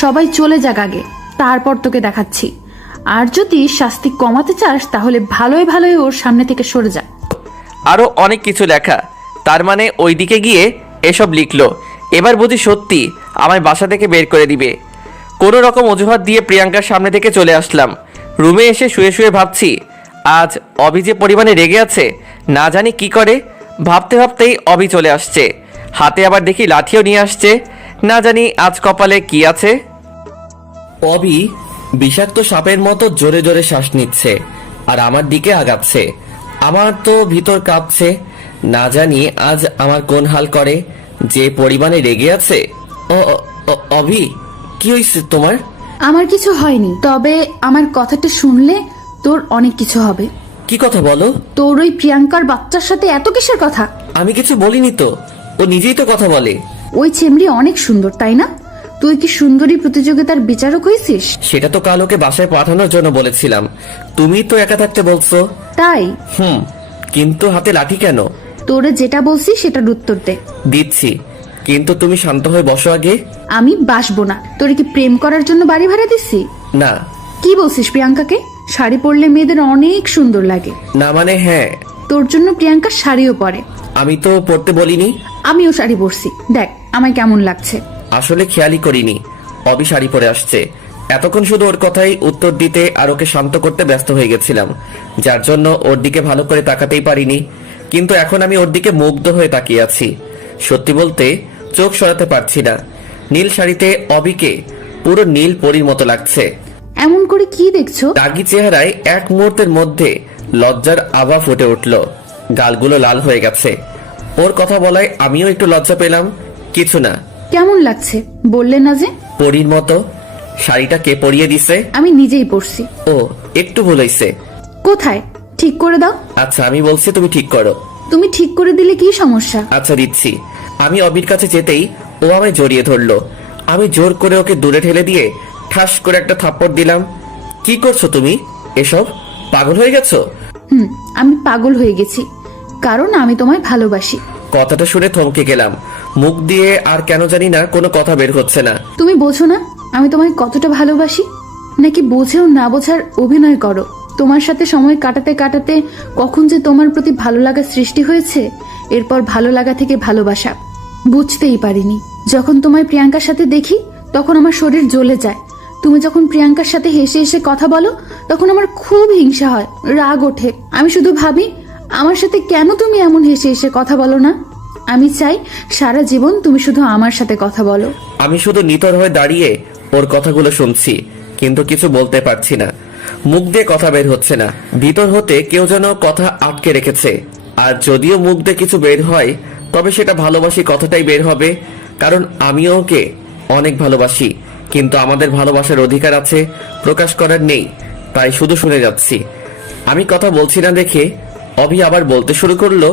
সবাই চলে যাক আগে, তারপর তোকে দেখাচ্ছি। আর যদি শাস্তি কমাতে চাস তাহলে ভালোই ভালোই ওর সামনে থেকে সরে যা। আরো অনেক কিছু লেখা, তার মানে ওইদিকে গিয়ে এসব লিখলো। এবার বুঝি সত্যি আমায় বাসা থেকে বের করে দিবে। কোনো রকম অজুহাত দিয়ে প্রিয়াঙ্কার সামনে থেকে চলে আসলাম। রুমে এসে শুয়ে শুয়ে ভাবছি, আজ অভি যে পরিমাণে রেগে আছে, না জানি কি করে। ভাবতে ভাবতেই অভি চলে আসছে, হাতে আবার দেখি লাঠিও নিয়ে আসছে। না জানি আজ কপালে কি আছে। অভি বিষাক্ত সাপের মতো জোরে জোরে শ্বাস নিচ্ছে আর আমার দিকে আগাচ্ছে। আমার তো ভিতর কাঁপছে, না জানি আজ আমার কোন হাল করে, যে পরিমাণে রেগে আছে। অভি, কি হয়েছে তোমার? আমার কিছু হয়নি, তবে আমার কথাটা শুনলে তোর অনেক কিছু হবে। কি কথা বলো? তোর ওই প্রিয়াঙ্কার বাচ্চার সাথে এত কিসের কথা? আমি কিছু বলিনি তো, ও নিজেই তো কথা বলে। ওই চেমড়ি অনেক সুন্দর, তাই না? তুই কি সুন্দরী প্রতিযোগিতার বিচারক হয়েছিস? সেটা তো কাল ওকে বাসায় পাঠানোর জন্য বলেছিলাম, তুমি তো একা থাকতে বলছো। তাই? কিন্তু হাতে লাঠি কেন? তোরে যেটা বলছি সেটার উত্তর দে। দিচ্ছি, কিন্তু তুমি শান্ত হয়ে বসো আগে। আমি বাসবো না। তোরে কি প্রেম করার জন্য বাড়ি ভাড়া দিচ্ছি? না। কি বলছিস প্রিয়াঙ্কাকে? শাড়ি পরলে মেয়েদের অনেক সুন্দর লাগে। না মানে হ্যাঁ, তোর জন্য প্রিয়াঙ্কা শাড়িও পরে। আমি তো পড়তে বলিনি। আমিও শাড়ি পরছি, দেখ আমায় কেমন লাগছে। আসলে খেয়ালই করিনি অবি শাড়ি পরে আসছে। এতক্ষণ শুধু ওর কথাই উত্তর দিতে আর ওকে শান্ত করতে ব্যস্ত হয়ে গেছিলাম, যার জন্য ওর দিকে ভালো করে তাকাতেই পারিনি। কিন্তু এখন আমি ওর দিকে মুগ্ধ হয়ে তাকিয়ে আছি। সত্যি বলতে চোখ সরাতে পারছি না। নীল শাড়িতে অবিকে পুরো নীল পরীর মতো লাগছে। এমন করে কি দেখছো? রাগী চেহারায় এক মুহূর্তের মধ্যে লজ্জার আভা ফুটে উঠল, গালগুলো লাল হয়ে গেছে। ওর কথা বলায় আমিও একটু লজ্জা পেলাম। কিছু না। কেমন লাগছে বললে না যে? পরীর মতো। শাড়িটা কে পরিয়ে দিছে? আমি নিজেই পরছি। ও, একটু ভুল হইছে। কোথায়? ঠিক করে দাও। আচ্ছা আমি বলছি তুমি ঠিক করো। তুমি ঠিক করে দিলে কি সমস্যা? আচ্ছা দিচ্ছি। আমি অবির কাছে যেতেই ও আমায় জড়িয়ে ধরলো। আমি জোর করে ওকে দূরে ঠেলে দিয়ে ঠাস করে একটা থাপ্পড় দিলাম। কি করছো তুমি? এসব পাগল হয়ে গেছো? আমি পাগল হয়ে গেছি, কারণ আমি তোমায় ভালোবাসি। কথাটা শুনে থমকে গেলাম। মুখ দিয়ে আর কেন জানি না কোনো কথা বের হচ্ছে না। তুমি বোঝো না আমি তোমায় কতটা ভালোবাসি? নাকি বোঝেও না বোঝার অভিনয় করো? তোমার সাথে সময় কাটাতে কাটাতে কখন যে তোমার প্রতি ভালো লাগা সৃষ্টি হয়েছে, এরপর ভালো লাগা থেকে ভালোবাসা, বুঝতেই পারিনি। যখন তোমায় প্রিয়াঙ্কার সাথে দেখি তখন আমার শরীর জ্বলে যায়। তুমি যখন প্রিয়াঙ্কার সাথে হেসে হেসে কথা বলো তখন আমার খুব হিংসা হয়, রাগ ওঠে। আমি শুধু ভাবি আমার সাথে কেন তুমি এমন হেসে হেসে কথা বলো না। আমি চাই সারা জীবন তুমি শুধু আমার সাথে কথা বলো। আমি শুধু নিতর হয়ে দাঁড়িয়ে ওর কথাগুলো শুনছি, কিন্তু কিছু বলতে পারছি না। মুখ দিয়ে কথা বের হচ্ছে না। ভিতর হতে কেউ যেন কথা আটকে রেখেছে। আর যদিও মুখ দিয়ে কিছু বের হয়, তবে সেটা ভালোবাসি কথাটাই বের হবে। কারণ আমিও ওকে অনেক ভালোবাসি, কিন্তু আমাদের ভালোবাসার অধিকার আছে, প্রকাশ করার নেই। তাই শুধু শুনে যাচ্ছি। আমি কথা বলছি না দেখে অভি আবার বলতে শুরু করলো,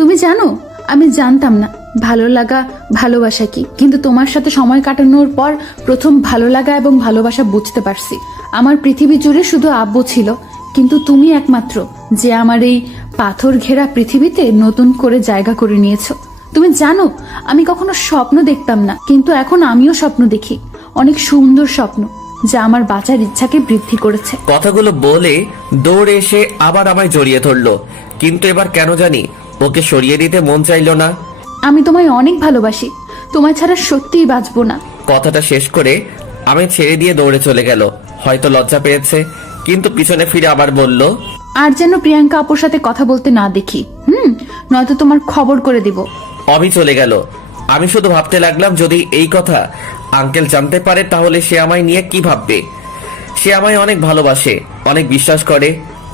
তুমি জানো আমি জানতাম না ভালো লাগা ভালোবাসা কি, কিন্তু তোমার সাথে সময় কাটানোর পর প্রথম ভালো লাগা এবং ভালোবাসা বুঝতে পারছি। আমার পৃথিবী জুড়ে শুধু আব্বু ছিল, কিন্তু তুমি একমাত্র যে আমার এই পাথর ঘেরা পৃথিবীতে নতুন করে জায়গা করে নিয়েছো। তুমি জানো আমি কখনো স্বপ্ন দেখতাম না, কিন্তু এখন আমিও স্বপ্ন দেখি, অনেক সুন্দর স্বপ্ন যা আমার বাঁচার ইচ্ছাকে বৃদ্ধি করেছে। কথাগুলো বলে দৌড়ে এসে আবার আমায় জড়িয়ে ধরলো, কিন্তু এবার কেন জানি ওকে সরিয়ে দিতে মন চাইলো না। আমি তোমায় অনেক ভালোবাসি, তোমায় ছাড়া সত্যিই বাঁচবো না। কথাটা শেষ করে আমি ছেড়ে দিয়ে দৌড়ে চলে গেল। হয়তো লজ্জা পেয়েছে, কিন্তু পিছনে ফিরে আবার বলল, আর যেন প্রিয়াঙ্কা আপুর সাথে কথা বলতে না দেখি, নয়তো তোমার খবর করে দিব। অভি চলে গেল। আমি শুধু ভাবতে লাগলাম যদি এই কথা আঙ্কেল জানতে পারে তাহলে সে আমায় নিয়ে কি ভাববে। সে আমায় অনেক ভালোবাসে, অনেক বিশ্বাস করে।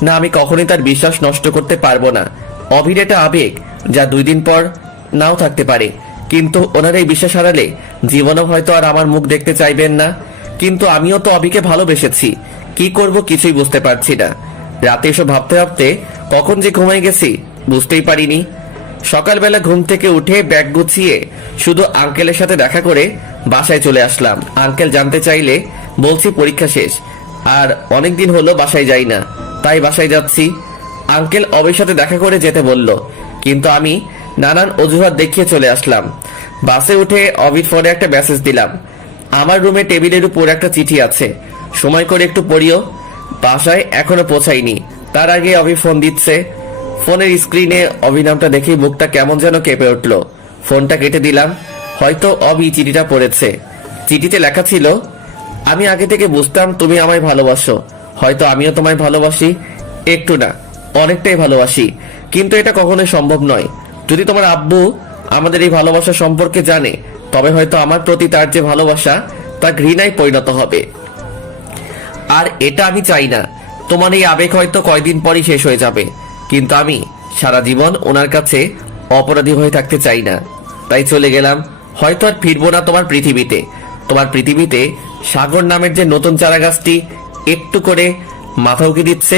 না, আমি কখনোই তার বিশ্বাস নষ্ট করতে পারবো না। অভির এটা আবেগ যা 2 দিন পর নাও থাকতে পারে, কিন্তু ওনার এই বিশ্বাস হারালে জীবনও হয়তো আর আমার মুখ দেখতে চাইবেন না। কিন্তু আমিও তো অভিকে ভালোবেসেছি, কি করব কিছুই বুঝতে পারছি না। রাতে এসব ভাবতে ভাবতে কখন যে ঘুমাই গেছি বুঝতেই পারিনি। সকালবেলা ঘুম থেকে উঠে ব্যাগ গুছিয়ে শুধু আঙ্কেলের সাথে দেখা করে বাসায় চলে আসলাম। আঙ্কেল জানতে চাইলে বলছি পরীক্ষা শেষ, আর অনেকদিন হলো বাসায় যাই না, তাই বাসায় যাচ্ছি। আঙ্কেল অবির সাথে দেখা করে যেতে বলল, কিন্তু আমি নানান অজুহাত দেখিয়ে চলে আসলাম। বাসে উঠে অবির ফোনে একটা মেসেজ দিলাম, আমার রুমে টেবিলের উপর একটা চিঠি আছে, সময় করে একটু পড়িও। বাসায় এখনো পৌঁছাইনি, তার আগে অভি ফোন দিচ্ছে। ফোনের স্ক্রিনে অভি নামটা দেখেই মুখটা কেমন যেন কেঁপে উঠল। ফোনটা কেটে দিলাম। হয়তো অভি চিঠিটা পড়েছে। চিঠিতে লেখা ছিল, আমি আগে থেকে বুঝতাম তুমি আমায় ভালোবাসো, হয়তো আমিও তোমায় ভালোবাসি, একটু না অনেকটাই ভালোবাসি, কিন্তু এটা কখনোই সম্ভব নয়। যদি তোমার আব্বু আমাদের এই ভালোবাসা সম্পর্কে জানে, তবে হয়তো আমার প্রতি তার যে ভালোবাসা তা ঘৃণায় পরিণত হবে, আর এটা আমি চাই না। তোমার এই আবেগ হয়তো কয়দিন পরই শেষ হয়ে যাবে, কিন্তু আমি সারা জীবন ওনার কাছে অপরাধী হয়ে থাকতে চাই না। তাই চলে গেলাম। হয়তো আর ফিরবো না তোমার পৃথিবীতে। তোমার পৃথিবীতে সাগর নামের যে নতুন চারাগাছটি একটু করে মাথা উঁকি দিচ্ছে,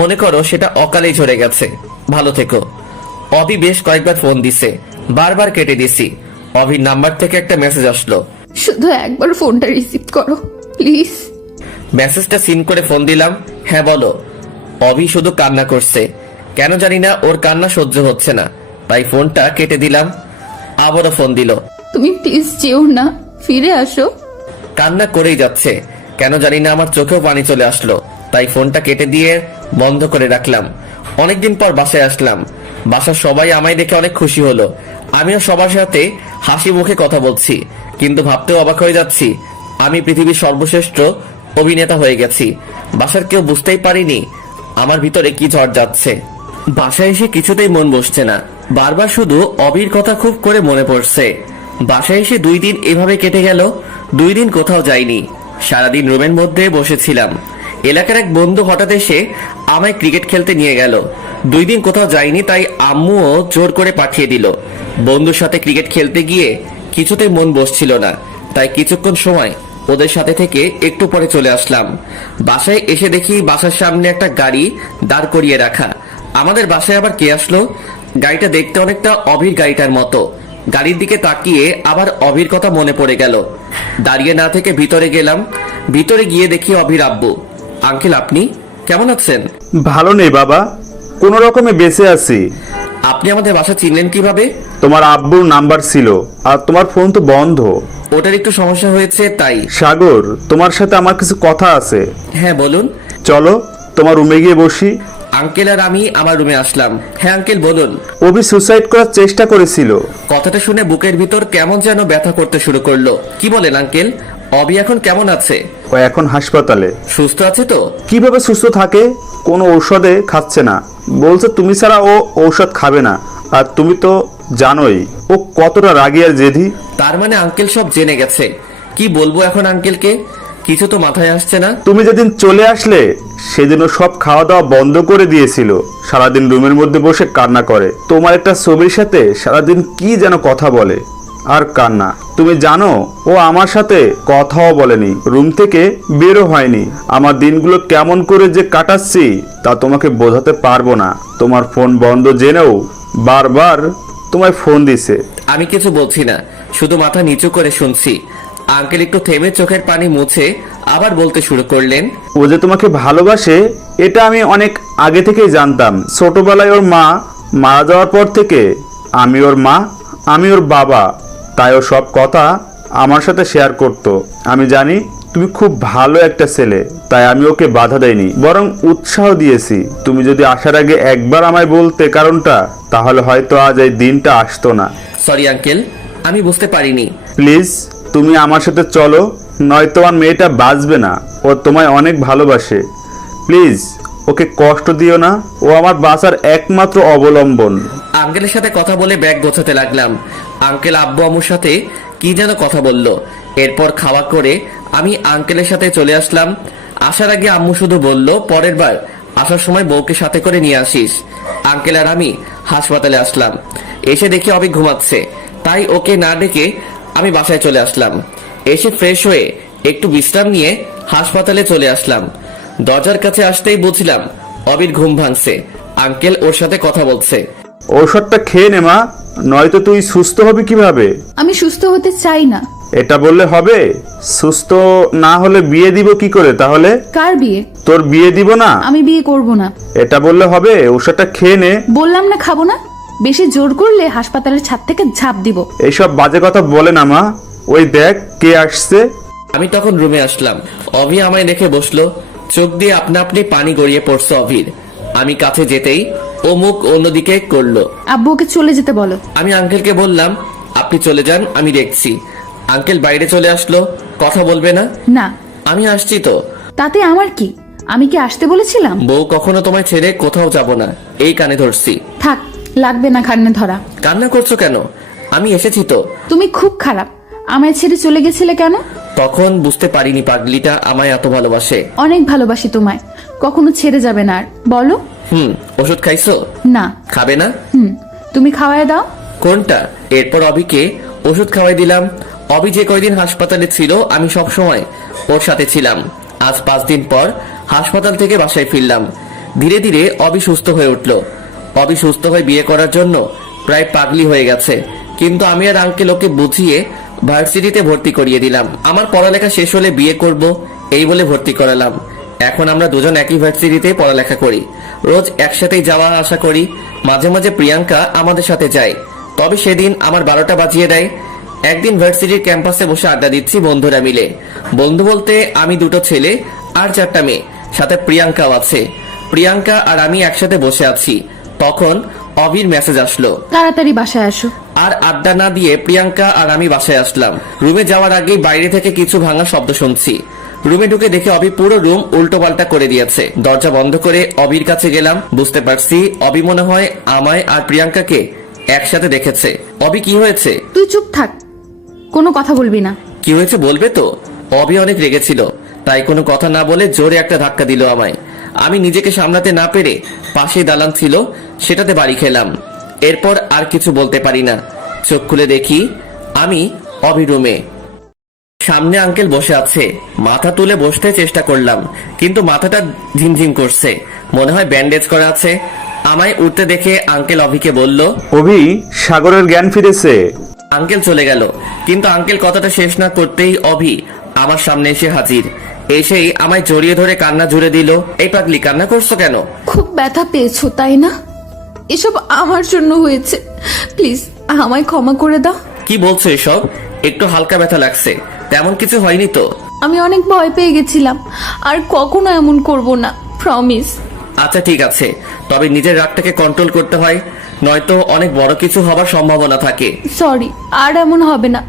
মনে করো সেটা অকালেই ঝরে গেছে। ভালো থেকো। অভি বেশ কয়েকবার ফোন দিছে, বারবার কেটে দিছি। অভির নাম্বার থেকে একটা মেসেজ আসলো, শুধু একবার ফোনটা রিসিভ করো প্লিজ। মেসেজটা সিন করে ফোন দিলাম। হ্যাঁ বলো। অভি শুধু কান্না করছে, কেন জানি না ওর কান্না সহ্য হচ্ছে না, তাই ফোনটা কেটে দিলাম। আবারও ফোন দিল, তুমি প্লিজ যেও না, ফিরে আসো। কান্না করেই যাচ্ছে, কেন জানি না আমার চোখেও পানি চলে আসলো, তাই ফোনটা কেটে দিয়ে বন্ধ করে রাখলাম। অনেকদিন পর বাসায় আসলাম। বাসার সবাই আমায় দেখে অনেক খুশি হলো। আমিও সবার সাথে হাসি মুখে কথা বলছি, কিন্তু ভাবতেও অবাক হয়ে যাচ্ছি আমি পৃথিবীর সর্বশ্রেষ্ঠ অভিনেতা হয়ে গেছি। বাসার কেউ বুঝতেই পারিনি আমার ভিতরে কি ঝড় যাচ্ছে। বাসায় এসে কিছুতেই মন বসছে না, বারবার শুধু অবির কথা খুব করে মনে পড়ছে। বাসায় এসে 2 দিন এভাবে কেটে গেল। 2 দিন কোথাও যাইনি, সারাদিন রুমের মধ্যে বসেছিলাম। এলাকার এক বন্ধু হঠাৎ এসে আমায় ক্রিকেট খেলতে নিয়ে গেল। 2 দিন কোথাও যাইনি, তাই আম্মুও জোর করে পাঠিয়ে দিল। বন্ধুর সাথে ক্রিকেট খেলতে গিয়ে কিছুতেই মন বসছিল না, তাই কিছুক্ষণ সময় ওদের সাথে থেকে একটু পরে চলে আসলাম। বাসায় এসে দেখি বাসার সামনে একটা গাড়ি দাঁড় করিয়ে রাখা। আমাদের বাসায় আবার কে আসলো? গাড়িটা দেখতে অনেকটা অভির গাড়িটার মতো। গাড়ির দিকে তাকিয়ে আবার অভির কথা মনে পড়ে গেল। দাঁড়িয়ে না থেকে ভিতরে গেলাম। ভিতরে গিয়ে দেখি অভির আব্বু। আঙ্কেল, আপনি কেমন আছেন? ভালো নেই বাবা, কোনো রকমে বেঁচে আছি। আপনি আমাদের বাসা চিনলেন কিভাবে? তোমার আব্বুর নাম্বার ছিল, আর তোমার ফোন তো বন্ধ। ওটার একটু সমস্যা হয়েছে তাই। সাগর, তোমার সাথে আমার কিছু কথা আছে। হ্যাঁ বলুন। চলো তোমার রুমে গিয়ে বসি। আঙ্কেল আর আমি আমার রুমে আসলাম। হ্যাঁ আঙ্কেল বলুন। অভি সুসাইড করার চেষ্টা করেছিল। কথাটা শুনে বুকের ভিতর কেমন যেন ব্যথা করতে শুরু করলো। কি বলেন আঙ্কেল? অবি এখন কেমন আছে? ও এখন হাসপাতালে। সুস্থ আছে তো? কিভাবে সুস্থ থাকে? কোনো ঔষধে খাচ্ছে না, বলছে তুমি ছাড়া ও ঔষধ খাবে না। আর তুমি তো জানোই ও কতটা রাগী আর জেদি। তার মানে আঙ্কেল সব জেনে গেছে। কি বলবো এখন আঙ্কেলকে? কিছু তো মাথায় আসছে না। তুমি যেদিন চলে আসলে সেদিন ও সব খাওয়া দাওয়া বন্ধ করে দিয়েছিল। সারাদিন রুমের মধ্যে বসে কান্না করে। তোমার একটা ছবির সাথে সারাদিন কি যেন কথা বলে আর কান্না। তুমি জানো ও আমার সাথে কথাও বলেনি, রুম থেকে বেরো হয়নি। আমার দিনগুলো কেমন করে যে কাটাচ্ছি তা তোমাকে বোঝাতে পারবো না। তোমার ফোন বন্ধ জেনেও বারবার তোমায় ফোন দিছে। আমি কিছু বলছি না, শুধু মাথা নিচু করে শুনছি। আঙ্কেল একটু থেমে চোখের পানি মুছে আবার বলতে শুরু করলেন। ও যে তোমাকে ভালোবাসে এটা আমি অনেক আগে থেকেই জানতাম। ছোটবেলায় ওর মা মারা যাওয়ার পর থেকে আমি ওর মা, আমি ওর বাবা, তাই ও সব কথা আমার সাথে শেয়ার করত। আমি জানি তুমি খুব ভালো একটা ছেলে, তাই আমি ওকে বাধা দেইনি, বরং উৎসাহ দিয়েছি। তুমি যদি আসার আগে একবার আমায় বলতে কারণটা, তাহলে হয়তো আজ এই দিনটা আসতো না। সরি আঙ্কেল, আমি বুঝতে পারিনি। প্লিজ তুমি আমার সাথে চলো, নয়তো আমার মেয়েটা বাঁচবে না। ও তোমায় অনেক ভালোবাসে, প্লিজ ওকে কষ্ট দিও না। ও আমার বাঁচার একমাত্র অবলম্বন। আঙ্কেলের সাথে কথা বলে ব্যাগ গোছাতে লাগলাম। আঙ্কেল আব্বু আম্মুর সাথে কি যেন কথা বলল। এরপর খাওয়া করে আমি আঙ্কেলের সাথে চলে আসলাম। আসার আগে আম্মু শুধু বলল, পরের বার আসার সময় বউকে সাথে করে নিয়ে আসিস। আঙ্কেল আর আমি হাসপাতালে আসলাম। এসে দেখি অবি ঘুমাচ্ছে, তাই ওকে না ডেকে আমি বাসায় চলে আসলাম। এসে ফ্রেশ হয়ে একটু বিশ্রাম নিয়ে হাসপাতালে চলে আসলাম। দরজার কাছে আসতেই বুঝলাম অবির ঘুম ভাঙছে। আঙ্কেল ওর সাথে কথা বলছে। ঔষধটা খেয়ে নে মা, নয়তো তুই সুস্থ হবি কিভাবে? আমি সুস্থ হতে চাই না। এটা বললে হবে? সুস্থ না হলে বিয়ে দিব কি করে তাহলে? কার বিয়ে? তোর বিয়ে দিব না? আমি বিয়ে করব না। এটা বললে হবে? ওষুধটা খেয়ে নে। বললাম না খাবো না। বেশি জোর করলে হাসপাতালের ছাদ থেকে ঝাঁপ দিব। এইসব বাজে কথা বলে না মা। ওই দেখ কে আসছে। আমি তখন রুমে আসলাম। অভি আমায় দেখে বসলো। চোখ দিয়ে আপনা আপনি পানি গড়িয়ে পড়ছে অভির। আমি কাছে যেতেই ও মুখ অন্যদিকে করলো। আব্বুকে চলে যেতে বলো। আমি আঙ্কেলকে বললাম, আপনি চলে যান, আমি দেখছি। আঙ্কেল বাইরে চলে আসলো। কথা বলবে না? না। আমি আসছি তো। তাতে আমার কি? আমি কি আসতে বলেছিলাম? বউ কখনো তোমায় ছেড়ে কোথাও যাব না, এই কানে ধরছি। থাক, লাগবে না কান্নে ধরা। কান্না করছো কেন? আমি এসেছি তো। তুমি খুব খারাপ। আমায় ছেড়ে চলে গেছিলে কেন? তখন বুঝতে পারিনি পাগলিটা আমায় এত ভালোবাসে। অনেক ভালোবাসি তোমায়, কখনো ছেড়ে যাবে না। আর বলো। ওষুধ খাইছো? না। খাবে না? তুমি খাওয়ায় দাও। কোনটা? এরপর অবিকে ওষুধ খাওয়াই দিলাম। অবি যে কয়দিন হাসপাতালে ছিল আমি সব সময় ওর সাথে ছিলাম। আজ 5 দিন পর হাসপাতাল থেকে বাসায় ফিরলাম। ধীরে ধীরে অবি সুস্থ হয়ে উঠলো। অবি সুস্থ হয়ে বিয়ে করার জন্য প্রায় পাগলি হয়ে গেছে, কিন্তু আমি আর আঙ্কেল ওকে বুঝিয়ে ভার্সিটিতে ভর্তি করিয়ে দিলাম। আমার পড়ালেখা শেষ হলে বিয়ে করব এই বলে ভর্তি করালাম। এখন আমরা দুজন একই ভার্সিটিতে পড়ালেখা করি, রোজ একসাথেই যাওয়া আসা করি। মাঝে মাঝে প্রিয়াঙ্কা আমাদের সাথে যায়, তবে সেদিন আমার 12টা বাজিয়ে দেয়। একদিন ভার্সিটির ক্যাম্পাসে বসে আড্ডা দিচ্ছি বন্ধুরা মিলে। বন্ধু বলতে আমি 2টো ছেলে আর 4টা মেয়ে, সাথে প্রিয়াঙ্কাও আছে। প্রিয়াঙ্কা আর আমি একসাথে বসে আছি, তখন অভির মেসেজ আসলো। তাড়াতাড়ি বাসায় আসো। আর আড্ডা না দিয়ে প্রিয়াঙ্কা আর আমি বাসায় আসলাম। রুমে যাওয়ার আগেই বাইরে থেকে কিছু ভাঙা শব্দ শুনছি। রুমে ঢুকে দেখে অভি পুরো রুম উল্টো পাল্টা করে দিয়েছে। দরজা বন্ধ করে অভির কাছে গেলাম। বুঝতে পারছি অভি মনে হয় আমায় আর প্রিয়াঙ্কাকে একসাথে দেখেছে। অভি, কি হয়েছে? তুই চুপ থাক, কোনো কথা বলবি না। কি হয়েছে বলবে তো? অভি অনেক রেগেছিল, তাই কোনো কথা না বলে জোরে একটা ধাক্কা দিল আমায়। আমি নিজেকে সামলাতে না পেরে পাশেই দালান ছিল, সেটাতে বাড়ি খেলাম। এরপর আর কিছু বলতে পারি না। চোখ খুলে দেখি আমি অভি রুমে। সামনে আঙ্কেল বসে আছে। মাথা তুলে বসতে চেষ্টা করলাম, কিন্তু মাথাটা ঝিমঝিম করছে, মনে হয় ব্যান্ডেজ করা আছে। আমায় উঠতে দেখে আঙ্কেল অভিকে বলল, অভি, সাগরের জ্ঞান ফিরেছে। আঙ্কেল চলে গেল, কিন্তু আঙ্কেল কথাটা শেষ না করতেই অভি আমার সামনে এসে হাজির। এসেই আমায় জড়িয়ে ধরে কান্না জুড়ে দিল। এই পাগলি, কান্না করছো কেন? খুব ব্যথা পেয়েছো তাই না? এসব আমার জন্য হয়েছে, প্লিজ আমায় ক্ষমা করে দাও। কি বলছো এসব? একটু হালকা ব্যথা লাগছে, তেমন কিছু হয়নি তো? আমি অনেক ভয় পেয়ে গেছিলাম, আর কখনো এমন করব না, প্রমিস। আচ্ছা ঠিক আছে, তবে নিজের রাগটাকে কন্ট্রোল করতে হয়, নয়তো অনেক বড় কিছু হবার সম্ভাবনা থাকে। সরি, আর এমন হবে না।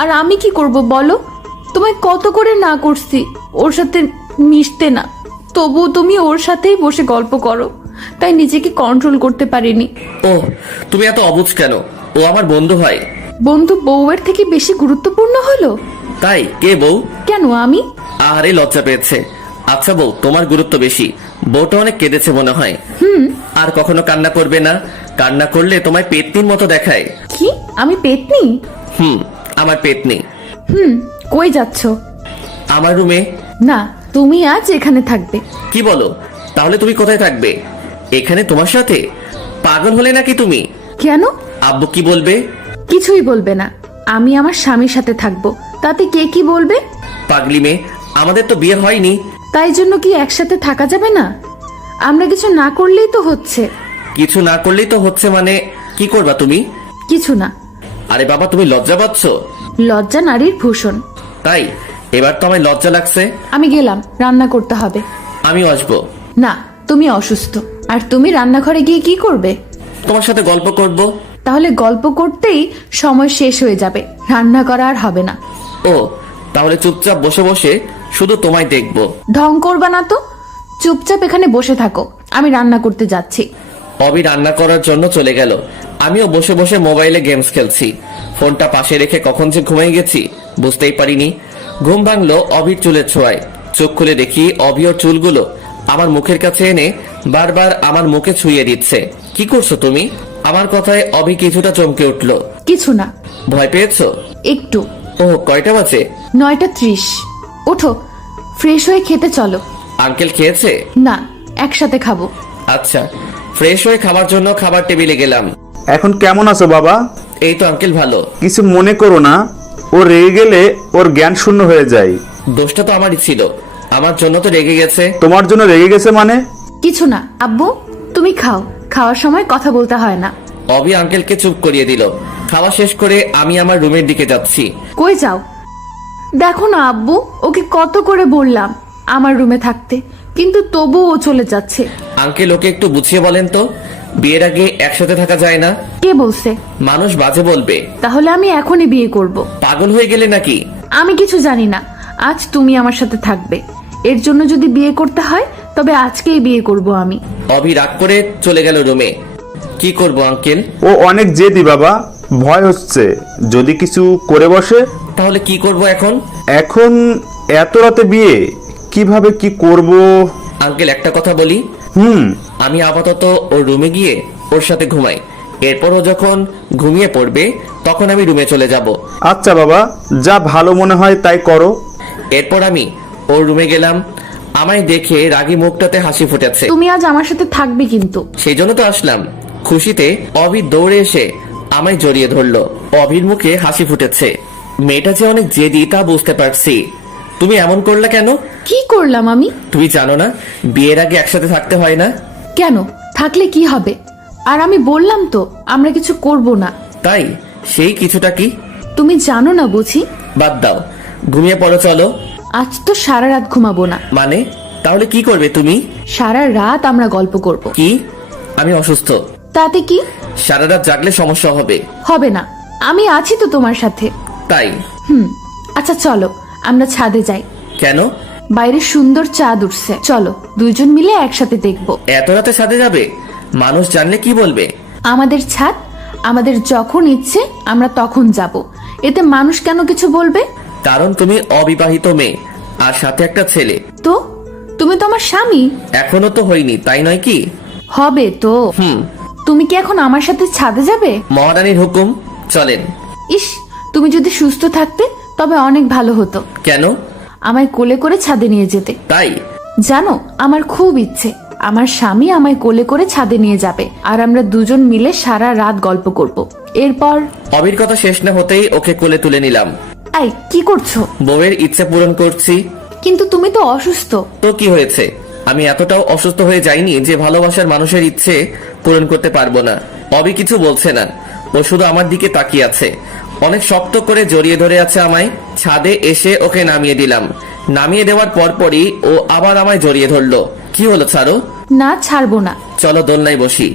আর আমি কি করব বলো? তোমায় কত করে না করছি ওর সাথে মিশতে না, তবুও তুমি ওর সাথেই বসে গল্প করো, তাই নিজেকে কন্ট্রোল করতে পারিনি। ও, তুমি এত অবুঝ কেন? ও আমার বন্ধু হয়। বন্ধু বউয়ের থেকে বেশি গুরুত্বপূর্ণ হলো? তাই? কে বউ? কেন আমি? আরে লজ্জা পেয়েছে। আচ্ছা বউ, তোমার গুরুত্ব বেশি। বউটা অনেক কেঁদেছে মনে হয়। আর কখনো কান্না করবে না। কান্না করলে তোমায় পেতনির মতো দেখায়। কি? আমি পেতনি? আমার পেতনি। কই যাচ্ছ? আমার রুমে। না, তুমি আজ এখানে থাকবে। কি বলো? তাহলে তুমি কোথায় থাকবে? এখানে তোমার সাথে? পাগল হলে নাকি তুমি? কেন? আব্বু কি বলবে? কিছুই বলবে না, আমি আমার স্বামীর সাথে থাকবো, তাতে কে কি বলবে? পাগলি মেয়ে, আমাদের তো বিয়ে হয়নি। তাই জন্য কি একসাথে থাকা যাবে না? আমরা কিছু না করলেই তো হচ্ছে। কিছু না করলেই তো হচ্ছে মানে? কি করবা তুমি? কিছু না। আরে বাবা, তুমি লজ্জা পাচ্ছ? লজ্জা নারীর ভূষণ। তাই? এবার তো আমায় লজ্জা লাগছে। আমি গেলাম, রান্না করতে হবে। আমিও আসবো। না, তুমি অসুস্থ, আর তুমি রান্নাঘরে গিয়ে কি করবে? তোমার সাথে গল্প করব। তাহলে গল্প করতেই সময় শেষ হয়ে যাবে, রান্না করা আর হবে না। ও, তাহলে চুপচাপ বসে বসে শুধু তোমায় দেখবো। ঢং করবা না তো, চুপচাপ এখানে বসে থাকো, আমি রান্না করতে যাচ্ছি। অবি রান্না করার জন্য চলে গেল। আমিও বসে বসে মোবাইলে গেমস খেলছি। ফোনটা পাশে রেখে কখন যে ঘুমিয়ে গেছি বুঝতেই পারিনি। ঘুম ভাঙলো অবির চুলের ছোঁয়ায়। চোখ খুলে দেখি অবি ওর চুলগুলো আমার মুখের কাছে এনে বারবার আমার মুখে ছুঁয়ে দিচ্ছে। কি করছো তুমি? আমার কথায় অবি কিছুটা চমকে উঠলো। কিছু না। ভয় পেয়েছো? একটু। ও, কয়টা বাজে? 9:30। ওঠো, ফ্রেশ হয়ে খেতে চলো। আঙ্কেল খেয়েছে? না, একসাথে খাবো। আচ্ছা। ফ্রেশ হয়ে খাবার জন্য খাবার টেবিলে গেলাম। এখন কেমন আছো বাবা? এই তো আঙ্কেল, ভালো। কিছু মনে করো না, ও রেগে গেলে ওর জ্ঞান শূন্য হয়ে যায়। দোষটা তো আমারই ছিল, আমার জন্য তো রেগে গেছে। তোমার জন্য রেগে গেছে মানে? কিছু না আব্বু, তুমি খাও, খাওয়ার সময় কথা বলতে হয় না। অবি আঙ্কেলকে চুপ করিয়ে দিল। খাওয়া শেষ করে আমি আমার রুমের দিকে যাচ্ছি। কই যাও? দেখো না আব্বু, ওকে কত করে বললাম আমার রুমে থাকতে, কিন্তু তবুও ও চলে যাচ্ছে। আঙ্কেল, ওকে একটু বুঝিয়ে বলেন তো, বিয়ের আগে একসাথে থাকা যায় না। কে বলছে? মানুষ বাজে বলবে। তাহলে আমি এখনই বিয়ে করব। পাগল হয়ে গেলে নাকি? আমি কিছু জানি না, আজ তুমি আমার সাথে থাকবে। এর জন্য যদি বিয়ে করতে হয় তবে আজকেই বিয়ে করব আমি। অবি রাগ করে চলে গেল রুমে। কি করব আঙ্কেল? ও অনেক জেদি বাবা, ভয় হচ্ছে যদি কিছু করে বসে। তাহলে কি করব এখন? এখন এত রাতে বিয়ে, কিভাবে কি করব? আঙ্কেল, একটা কথা বলি। আমি আপাতত ওর রুমে গিয়ে ওর সাথে ঘুমাই। এরপর ও যখন ঘুমিয়ে পড়বে তখন আমি রুমে চলে যাব। আচ্ছা বাবা, যা ভালো মনে হয় তাই করো। এরপর আমি ওর রুমে গেলাম। আমায় দেখে রাগী মুখটাতে হাসি ফুটেছে। তুমি আজ আমার সাথে থাকবে কিন্তু। সেই জন্য তো আসলাম। খুশিতে অভি দৌড়ে এসে আমায় জড়িয়ে ধরলো। অভির মুখে হাসি ফুটেছে। মেয়েটা যে অনেক জেদি তা বুঝতে পারছি। তুমি এমন করলে কেন? কি করলাম আমি? তুমি জানো না বিয়ের আগে একসাথে থাকতে হয় না? কেন? থাকলে কি হবে? আর আমি বললাম তো আমরা কিছু করব না। তাই? সেই কিছুটা কি? তুমি জানো না বুঝি? বাদ দাও, ঘুমিয়ে পড়ো চলো। আজ তো সারা রাত ঘুমাবো না। মানে? তাহলে কি করবে তুমি? সারা রাত আমরা গল্প করব। কি? আমি অসুস্থ, তাতে কি? সারা রাত জাগলে সমস্যা হবে। হবে না, আমি আছি তো তোমার সাথে। তাই? আচ্ছা চলো আমরা ছাদে যাই। কেন? বাইরে সুন্দর চাঁদ উঠছে, চলো দুইজন মিলে একসাথে দেখব। এত রাতে সাথে যাবে? মানুষ জানলে কি বলবে? আমাদের ছাদ, আমাদের যখন ইচ্ছে আমরা তখন যাব, এতে মানুষ কেন কিছু বলবে? কারণ তুমি অবিবাহিত মেয়ে, আর সাথে একটা ছেলে। তো তুমি তো আমার স্বামী। এখনো তো হয়নি, তাই নয় কি? হবে তো। তুমি কি এখন আমার সাথে ছাদে যাবে? মহারানীর হুকুম, চলেন। ইস, তুমি যদি সুস্থ থাকতে তবে অনেক ভালো হতো। কেন? আমায় কোলে করে ছাদে নিয়ে যেতে। তাই? জানো, আমার খুব ইচ্ছে আমার স্বামী আমায় কোলে করে ছাদে নিয়ে যাবে, আর আমরা দুজন মিলে সারা রাত গল্প করব। এরপর অবির কথা শেষ না হতেই ওকে কোলে তুলে নিলাম। এই কি করছো? বউয়ের ইচ্ছে পূরণ করছি। কিন্তু তুমি তো অসুস্থ। তো কি হয়েছে? আমি এতটাও অসুস্থ হয়ে যাইনি যে ভালোবাসার মানুষের ইচ্ছে পূরণ করতে পারবো না। অবি কিছু বলছে না, ও শুধু আমার দিকে তাকিয়ে আছে, অনেক শক্ত করে জড়িয়ে ধরে আছে আমায়। ছাদে এসে ওকে নামিয়ে দিলাম। নামিয়ে দেওয়ার পরপরই ও আবার আমায় জড়িয়ে ধরলো। কি হলো, ছাড়ো। না, ছাড়বো না। চলো দোলনায় বসি।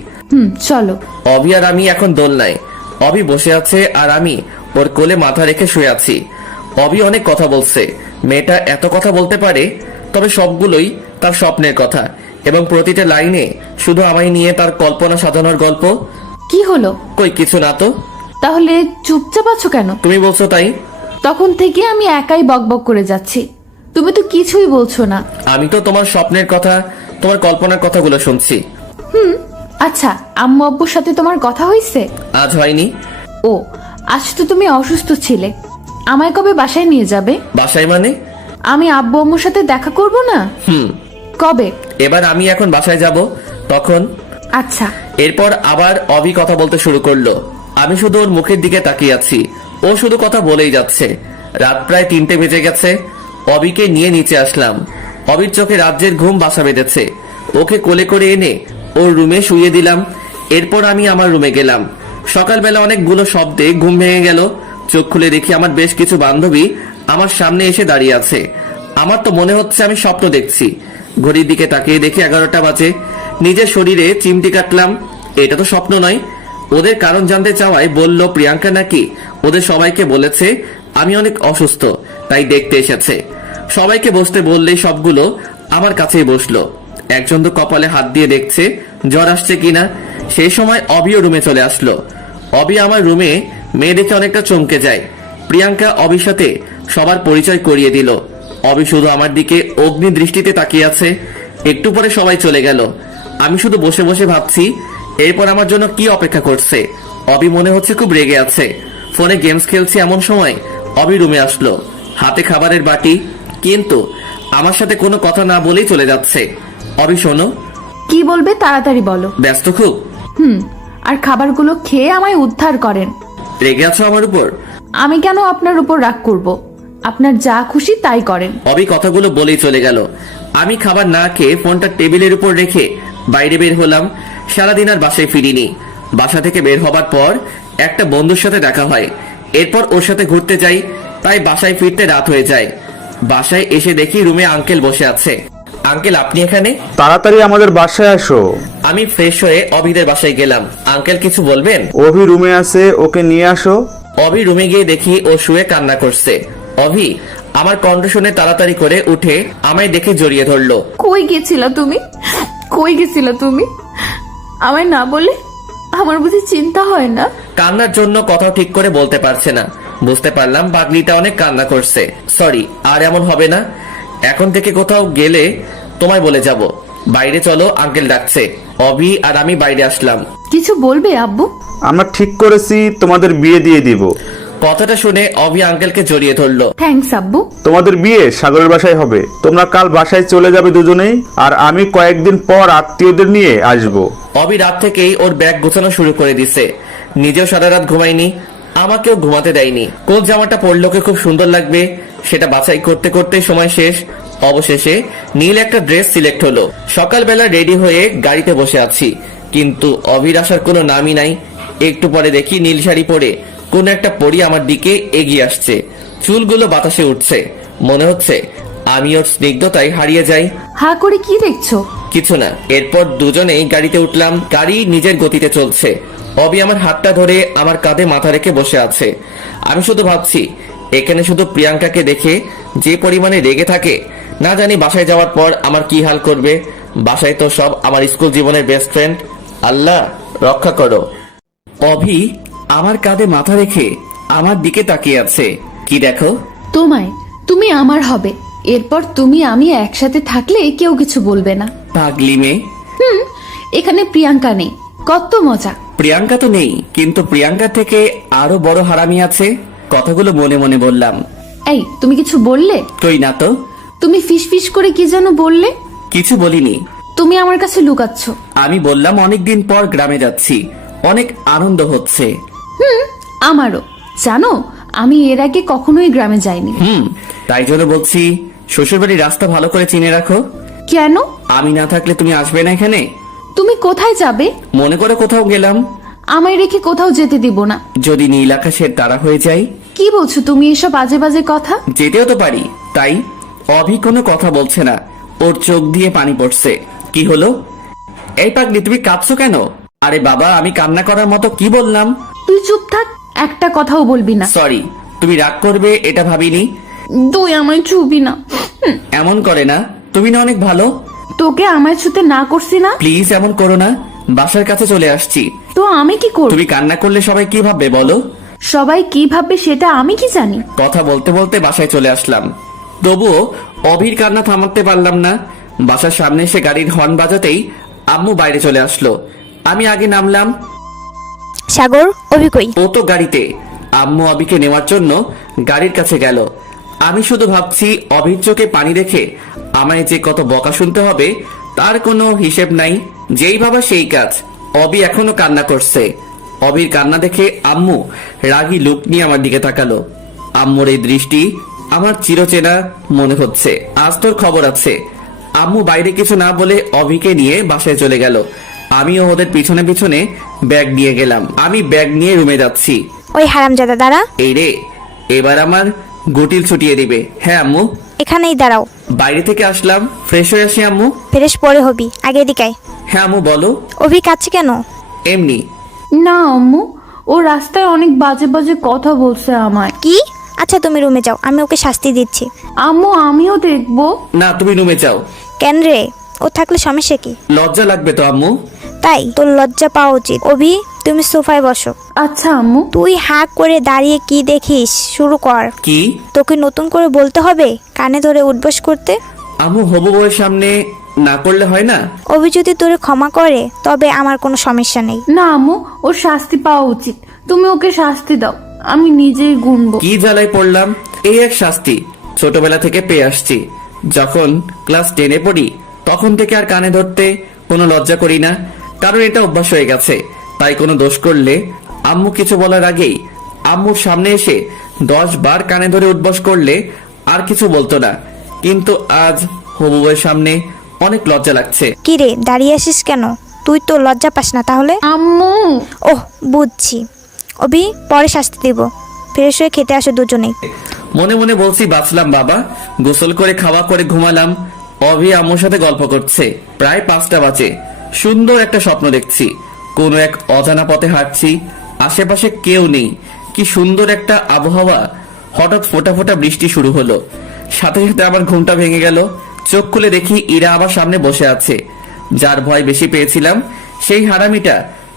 চলো। অবি আর আমি এখন দোলনায়। অবি বসে আছে আর আমি ওর কোলে মাথা রেখে শুয়ে আছি। অবি অনেক কথা বলছে। মেয়েটা এত কথা বলতে পারে, তবে সবগুলোই তার স্বপ্নের কথা, এবং প্রতিটা লাইনে শুধু আমায় নিয়ে তার কল্পনা সাজানোর গল্প। কি হলো? কই কিছু না তো। তাহলে চুপচাপ আছো কেন? তুমি বলছো তাই। তখন থেকে আমি একাই বকবক করে যাচ্ছি, তুমি তো কিছুই বলছো না। আমি তো তোমার স্বপ্নের কথা, তোমার কল্পনার কথাগুলো শুনছি। আচ্ছা, আম্মু আব্বুর সাথে তোমার কথা হয়েছে? আজ হয়নি। ও, আজ তো তুমি অসুস্থ ছিলে। আমায় কবে বাসায় নিয়ে যাবে? বাসায় মানে? আমি আব্বু আম্মুর সাথে দেখা করব না? কবে? এবার আমি এখন বাসায় যাব, তখন। আচ্ছা। এরপর আবার অবি কথা বলতে শুরু করলো। আমি শুধু ওর মুখের দিকে তাকিয়ে আছি, ও শুধু কথা বলেই যাচ্ছে। রাত প্রায় 3টে বেজে গেছে। অবিকে নিয়ে নিচে আসলাম। অবির চোখে রাজ্যের ঘুম বাসা বেঁধেছে। ওকে কোলে করে এনে ওর রুমে শুইয়ে দিলাম। এরপর আমি আমার রুমে গেলাম। সকালবেলা অনেকগুলো শব্দে ঘুম ভেঙে গেল। চোখ খুলে দেখি আমার বেশ কিছু বান্ধবী আমার সামনে এসে দাঁড়িয়ে আছে। আমার তো মনে হচ্ছে আমি স্বপ্ন দেখছি। ঘড়ির দিকে তাকিয়ে দেখি 11টা বাজে। নিজের শরীরে চিমটি কাটলাম, এটা তো স্বপ্ন নয়। ওদের কারণ জানতে চাওয়ায় বলল প্রিয়াঙ্কা নাকি ওদের সবাইকে বলেছে আমি অনেক অসুস্থ, তাই দেখতে এসেছে। সবাইকে বসতে বললেই সবগুলো আমার কাছেই বসলো। একজন তো কপালে হাত দিয়ে দেখছে জ্বর আসছে কিনা। সেই সময় অবিও রুমে চলে আসলো। অবি আমার রুমে মেয়ে দেখে অনেকটা চমকে যায়। প্রিয়াঙ্কা অবির সাথে সবার পরিচয় করিয়ে দিল। অবি শুধু আমার দিকে অগ্নি দৃষ্টিতে তাকিয়ে আছে। একটু পরে সবাই চলে গেল। আমি শুধু বসে বসে ভাবছি এরপর আমার জন্য কি অপেক্ষা করছে। অবি মনে হচ্ছে খুব রেগে আছে। ফোনে গেমস খেলছি এমন সময় অবি রুমে আসলো, হাতে খাবারের বাটি, কিন্তু আমার সাথে কোনো কথা না বলেই চলে যাচ্ছে। অবি শোনো। কি বলবে তাড়াতাড়ি বলো। ব্যস্ত খুব? আর খাবারগুলো খেয়ে আমায় উদ্ধার করেন। রেগে আছো আমার উপর? আমি কেন আপনার উপর রাগ করব? আপনার যা খুশি তাই করেন। অবি কথাগুলো বলেই চলে গেল। আমি খাবার না খেয়ে ফোনটা টেবিলের উপর রেখে বাইরে বের হলাম। সারাদিন আর বাসায় ফিরিনি। বাসা থেকে বের হবার পর একটা বন্ধুর সাথে দেখা হয়। এরপর ওর সাথে ঘুরতে যাই, তাই বাসায় ফিরতে রাত হয়ে যায়। বাসায় এসে দেখি রুমে আঙ্কেল বসে আছে। আঙ্কেল আপনি এখানে? তাড়াতাড়ি আমাদের বাসায় আসো। আমি ফ্রেশ হয়ে অভিদের বাসায় গেলাম। আঙ্কেল কিছু বলবেন? অভি রুমে আছে, ওকে নিয়ে আসো। অভি রুমে গিয়ে দেখি ও শুয়ে কান্না করছে। অভি আমার কণ্ঠ শুনে তাড়াতাড়ি করে উঠে আমায় দেখে জড়িয়ে ধরলো। কই গেছিলা তুমি? কই গেছিলা তুমি? আমায় না বলে আমার বুঝি চিন্তা হয় না? কান্নার জন্য কথাও ঠিক করে বলতে পারছে না। বুঝতে পারলাম পাগলিটা অনেক কান্না করছে। সরি, আর এমন হবে না। এখন থেকে কোথাও গেলে তোমায় বলে যাব। বাইরে চলো, আঙ্কেল ডাকছে। অভি আর আমি বাইরে আসলাম। কিছু বলবে আব্বু? আমরা ঠিক করেছি তোমাদের বিয়ে দিয়ে দিব। কথাটা শুনে অভি আঙ্কেলকে জড়িয়ে ধরলো। থ্যাঙ্কস আব্বু। তোমাদের বিয়ে সাগরের বাসায় হবে। তোমরা কাল বাসায় চলে যাবে দুজনেই, আর আমি কয়েকদিন পর আত্মীয়দের নিয়ে আসবো। অভি রাত থেকেই ওর ব্যাগ গোছানো শুরু করে দিছে। নিজেও সারা রাত ঘুমায়নি, আমাকেও ঘুমাতে দেয়নি। কোন জামাটা পরলোকে খুব সুন্দর লাগবে সেটা বাছাই করতে করতে সময় শেষ। অবশেষে নীল একটা ড্রেস সিলেক্ট হলো। সকালবেলা রেডি হয়ে গাড়িতে বসে আছি, কিন্তু অভির আসার কোনো নামই নাই। একটু পরে দেখি নীল শাড়ি পরে কোন একটা পরী আমার দিকে এগিয়ে আসছে। চুলগুলো বাতাসে উঠছে, মনে হচ্ছে আমি ওর স্নিগ্ধতায় হারিয়ে যাই। হা করে কি দেখছো? কিছু না। এরপর দুজনেই গাড়িতে উঠলাম। গাড়ি নিজের গতিতে চলছে। অবি আমার হাতটা ধরে আমার কাঁধে মাথা রেখে বসে আছে। আমি শুধু ভাবছি, এখানে শুধু প্রিয়াঙ্কাকে দেখে যে পরিমাণে রেগে থাকে, না জানি বাসায় যাওয়ার পর আমার কি হাল করবে। বাসায় তো সব আমার স্কুল জীবনের বেস্ট ফ্রেন্ড। আল্লাহ রক্ষা করো। অভি আমার কাঁধে মাথা রেখে আমার দিকে তাকিয়ে আছে। কি দেখো? তোমায়, তুমি আমার হবে। এরপর তুমি আমি একসাথে থাকলে কেউ কিছু বলবে না। পাগলি মেয়ে। এখানে প্রিয়াঙ্কা নেই, কত মজা। প্রিয়াঙ্কা তো নেই, কিন্তু প্রিয়াঙ্কা থেকে আরো বড় হারামি আছে। কথাগুলো মনে মনে বললাম। এই, তুমি কিছু বললে? কই না তো। তুমি ফিস ফিস করে কি যেন বললে? কিছু বলিনি। তুমি আমার কাছে লুকাচ্ছ। আমি বললাম অনেকদিন পর গ্রামে যাচ্ছি, অনেক আনন্দ হচ্ছে। আমারও। জানো, আমি এর আগে কখনোই গ্রামে যাইনি। তাই জন্য বলছি, শ্বশুরবাড়ির রাস্তা ভালো করে চিনে রাখো। কেন? আমি না থাকলে তুমি আসবে না এখানে। তুমি কোথায় যাবে? মনে করে কোথাও গেলাম। আমায় রেখে কোথাও যেতে দিব না। যদি নীল আকাশের তারা হয়ে যাই। কি বলছো তুমি এসব বাজে বাজে কথা? যেতেও তো পারি। তাই অভি কোনো কথা বলছে না, ওর চোখ দিয়ে পানি পড়ছে। কি হলো? এই পাগলি, তুমি কাঁদছো কেন? আরে বাবা, আমি কান্না করার মতো কি বললাম? তুই চুপ থাক, একটা কথাও বলবি না। সরি, তুমি রাগ করবে এটা ভাবিনি। তুই আমায় ছুবি না। এমন করে না, তুমি না অনেক ভালো। তোকে আমায় ছুতে না করছি না? প্লিজ এমন করো না। বাসার কাছে চলে আসছি। তো আমি কি করব? তুমি কান্না করলে সবাই কি ভাববে বলো? সবাই কি ভাববে সেটা আমি কি জানি। কথা বলতে বলতে বাসায় চলে আসলাম। তবুও অভির কান্না থামাতে পারলাম না। বাসার সামনে এসে গাড়ির হর্ন বাজাতেই আম্মু বাইরে চলে আসলো। আমি আগে নামলাম। সাগর, অভি কই? ও তো গাড়িতে। আম্মু অভিকে নেওয়ার জন্য গাড়ির কাছে গেল। আমি শুধু ভাবছি, অভির চোখে পানি রেখে আমায় যে কত বকা শুনতে হবে তার কোনো হিসেব নাই। যেই ভাবা সেই কাজ। অভি এখনো কান্না করছে। অভির কান্না দেখে আম্মু রাগী লুক নিয়ে আমার দিকে তাকালো। আম্মুর এই দৃষ্টি আমার চিরচেনা মনে হচ্ছে। আজ তোর খবর আছে। আম্মু বাইরে কিছু না বলে অভিকে নিয়ে বাসায় চলে গেল। আমিও ওদের পিছনে পিছনে ব্যাগ নিয়ে গেলাম। আমি ব্যাগ নিয়ে রুমে যাচ্ছি। ওই হারামজাদা দাঁড়া। এই রে, এবার আমার গুটিল ছুটিয়ে দিবে। হ্যাঁ আম্মু। এখানেই দাঁড়াও। বাইরে থেকে আসলাম, ফ্রেশ হয়ে আসি আম্মু। ফ্রেশ পরে হবি, আগে এদিকে আয়। হ্যাঁ আম্মু বলো। অভি কাঁদছে কেন? এমনি। না আম্মু, ও রাস্তায় অনেক বাজে বাজে কথা বলছে আমায়। কি? আচ্ছা তুমি রুমে যাও, আমি ওকে শাস্তি দিচ্ছি। আম্মু, আমিও দেখবো। না, তুমি রুমে যাও। কেন রে? ও থাকলে সমস্যা কি? লজ্জা লাগবে তো আম্মু। তাই তোর লজ্জা পাওয়া উচিত। অভি, তুমি সোফায় বসো। আচ্ছা আম্মু। তুই হাঁ করে দাঁড়িয়ে কি দেখিস? শুরু কর। কি? তোকে নতুন করে বলতে হবে কানে ধরে উঠবস করতে? আম্মু, হবু বউয়ের সামনে না করলে হয় না? অভি যদি তোরে ক্ষমা করে তবে আমার কোনো সমস্যা নেই। না আম্মু, ওর শাস্তি পাওয়া উচিত। তুমি ওকে শাস্তি দাও, আমি নিজেই গুনবো। কি জ্বালায় পড়লাম। এই এক শাস্তি ছোটবেলা থেকে পেয়ে আসছি। যখন ক্লাস 10-এ পড়ি তখন থেকে আর কানে ধরতে কোনো লজ্জা করি না, কারণ এটা অভ্যাস হয়ে গেছে। তাই কোনো দোষ করলে আম্মু কিছু বলার আগেই আম্মুর সামনে এসে 10 বার কানে ধরে উঠবস করলে আর কিছু বলতো না। কিন্তু আজ হবু বউয়ের সামনে অনেক লজ্জা লাগছে। কি রে, দাঁড়িয়ে আসিস কেন? তুই তো লজ্জা পাস না তাহলে? আম্মু। ওহ, বুঝছি। অভি, পরে শাস্তি দেব। ফ্রেশ হয়ে খেতে আসো দুজনেই। মনে মনে বলছি, বাঁচলাম বাবা। গোসল করে খাওয়া করে ঘুমালাম। অভি আম্মুর সাথে গল্প করছে। প্রায় 5টা বাজে। সুন্দর একটা স্বপ্ন দেখছি। কোনো এক অজানা পথে হাঁটছি, আশেপাশে কেউ নেই। কি সুন্দর একটা আবহাওয়া। হঠাৎ ফোঁটা ফোঁটা বৃষ্টি শুরু হলো। সাথে সাথে আমার ঘুমটা ভেঙে গেল। চোখ খুলে দেখি ইরা আমার সামনে বসে আছে। যার ভয় বেশি পেয়েছিলাম সেই হারামিটা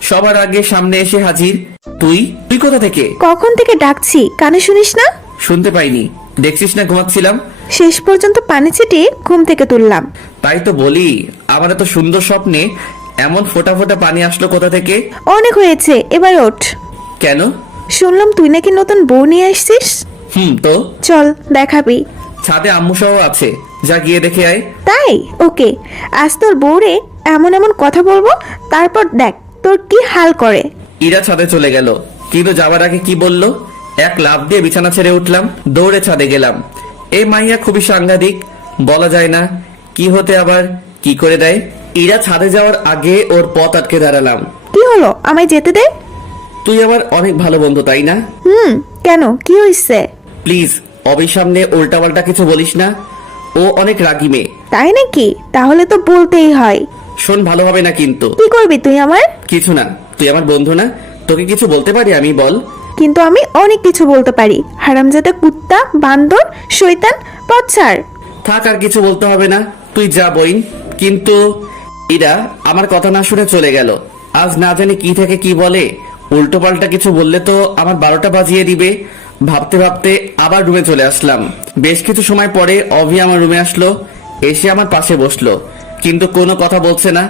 সবার আগে সামনে এসে হাজির। তুই তুই কোথা থেকে? কখন থেকে ডাকছি, কানে শুনিস না? শুনতে পাইনি। দেখছিস না ঘুমাচ্ছিলাম। শেষ পর্যন্ত পানি ছিটিয়ে ঘুম থেকে তুললাম। তাই তো বলি, আমার এত সুন্দর স্বপ্নে এমন ফোঁটা ফোঁটা পানি আসলো কোথা থেকে? অনেক হয়েছে, এবার ওঠ। কেন? শুনলাম তুই নাকি নতুন বউ নিয়ে আসছিস। তো চল দেখাবি। ছাদে আম্মু সহ আছে, যা গিয়ে দেখে আয়। তাই? ওকে, আজ তোর বউরে এমন এমন কথা বলবো, তারপর দেখ তোর কি হাল করে। ইরা ছাদে চলে গেল, কিন্তু যাওয়ার আগে কি বললো? এক লাফ দিয়ে বিছানা ছেড়ে উঠলাম, দৌড়ে ছাদে গেলাম। এই মাইয়া খুবই সাংঘাতিক, বলা যায় না কি হতে আবার কি করে দেয়। ইরা ছাদে যাওয়ার আগে ওর পথ আটকে দাঁড়ালাম। কি হলো, আমায় যেতে দে। তুই আমার অনেক ভালো বন্ধু, তাই না? কেন, কি হইছে? প্লিজ অবির সামনে উল্টাপাল্টা কিছু বলিস না। ও অনেক রাগী মেয়ে। তাই নাকি? তাহলে তো বলতেই হয়। শোন, ভালো হবে না কিন্তু। কি করবি তুই আমার? কিছু না, তুই আমার বন্ধু না, তোকে কিছু বলতে পারি আমি, বল। কিন্তু আমি অনেক কিছু বলতে পারি। হারামজাদা, কুত্তা, বান্দর, শয়তান, পচ্ছার। থাক, আর কিছু বলতে হবে না, তুই যা বইন। কিন্তু ইরা আমার কথা না শুনে চলে গেল। আজ না জানি কি থেকে কি বলে, উল্টো পাল্টা কিছু বললে তো আমার 12টা বাজিয়ে দিবে। ভাবতে ভাবতে আবার রুমে চলে আসলাম। বেশ কিছু সময় পরে অভি আমার রুমে আসলো, এসে আমার পাশে বসলো, কিন্তু কোনো কথা বলছে না।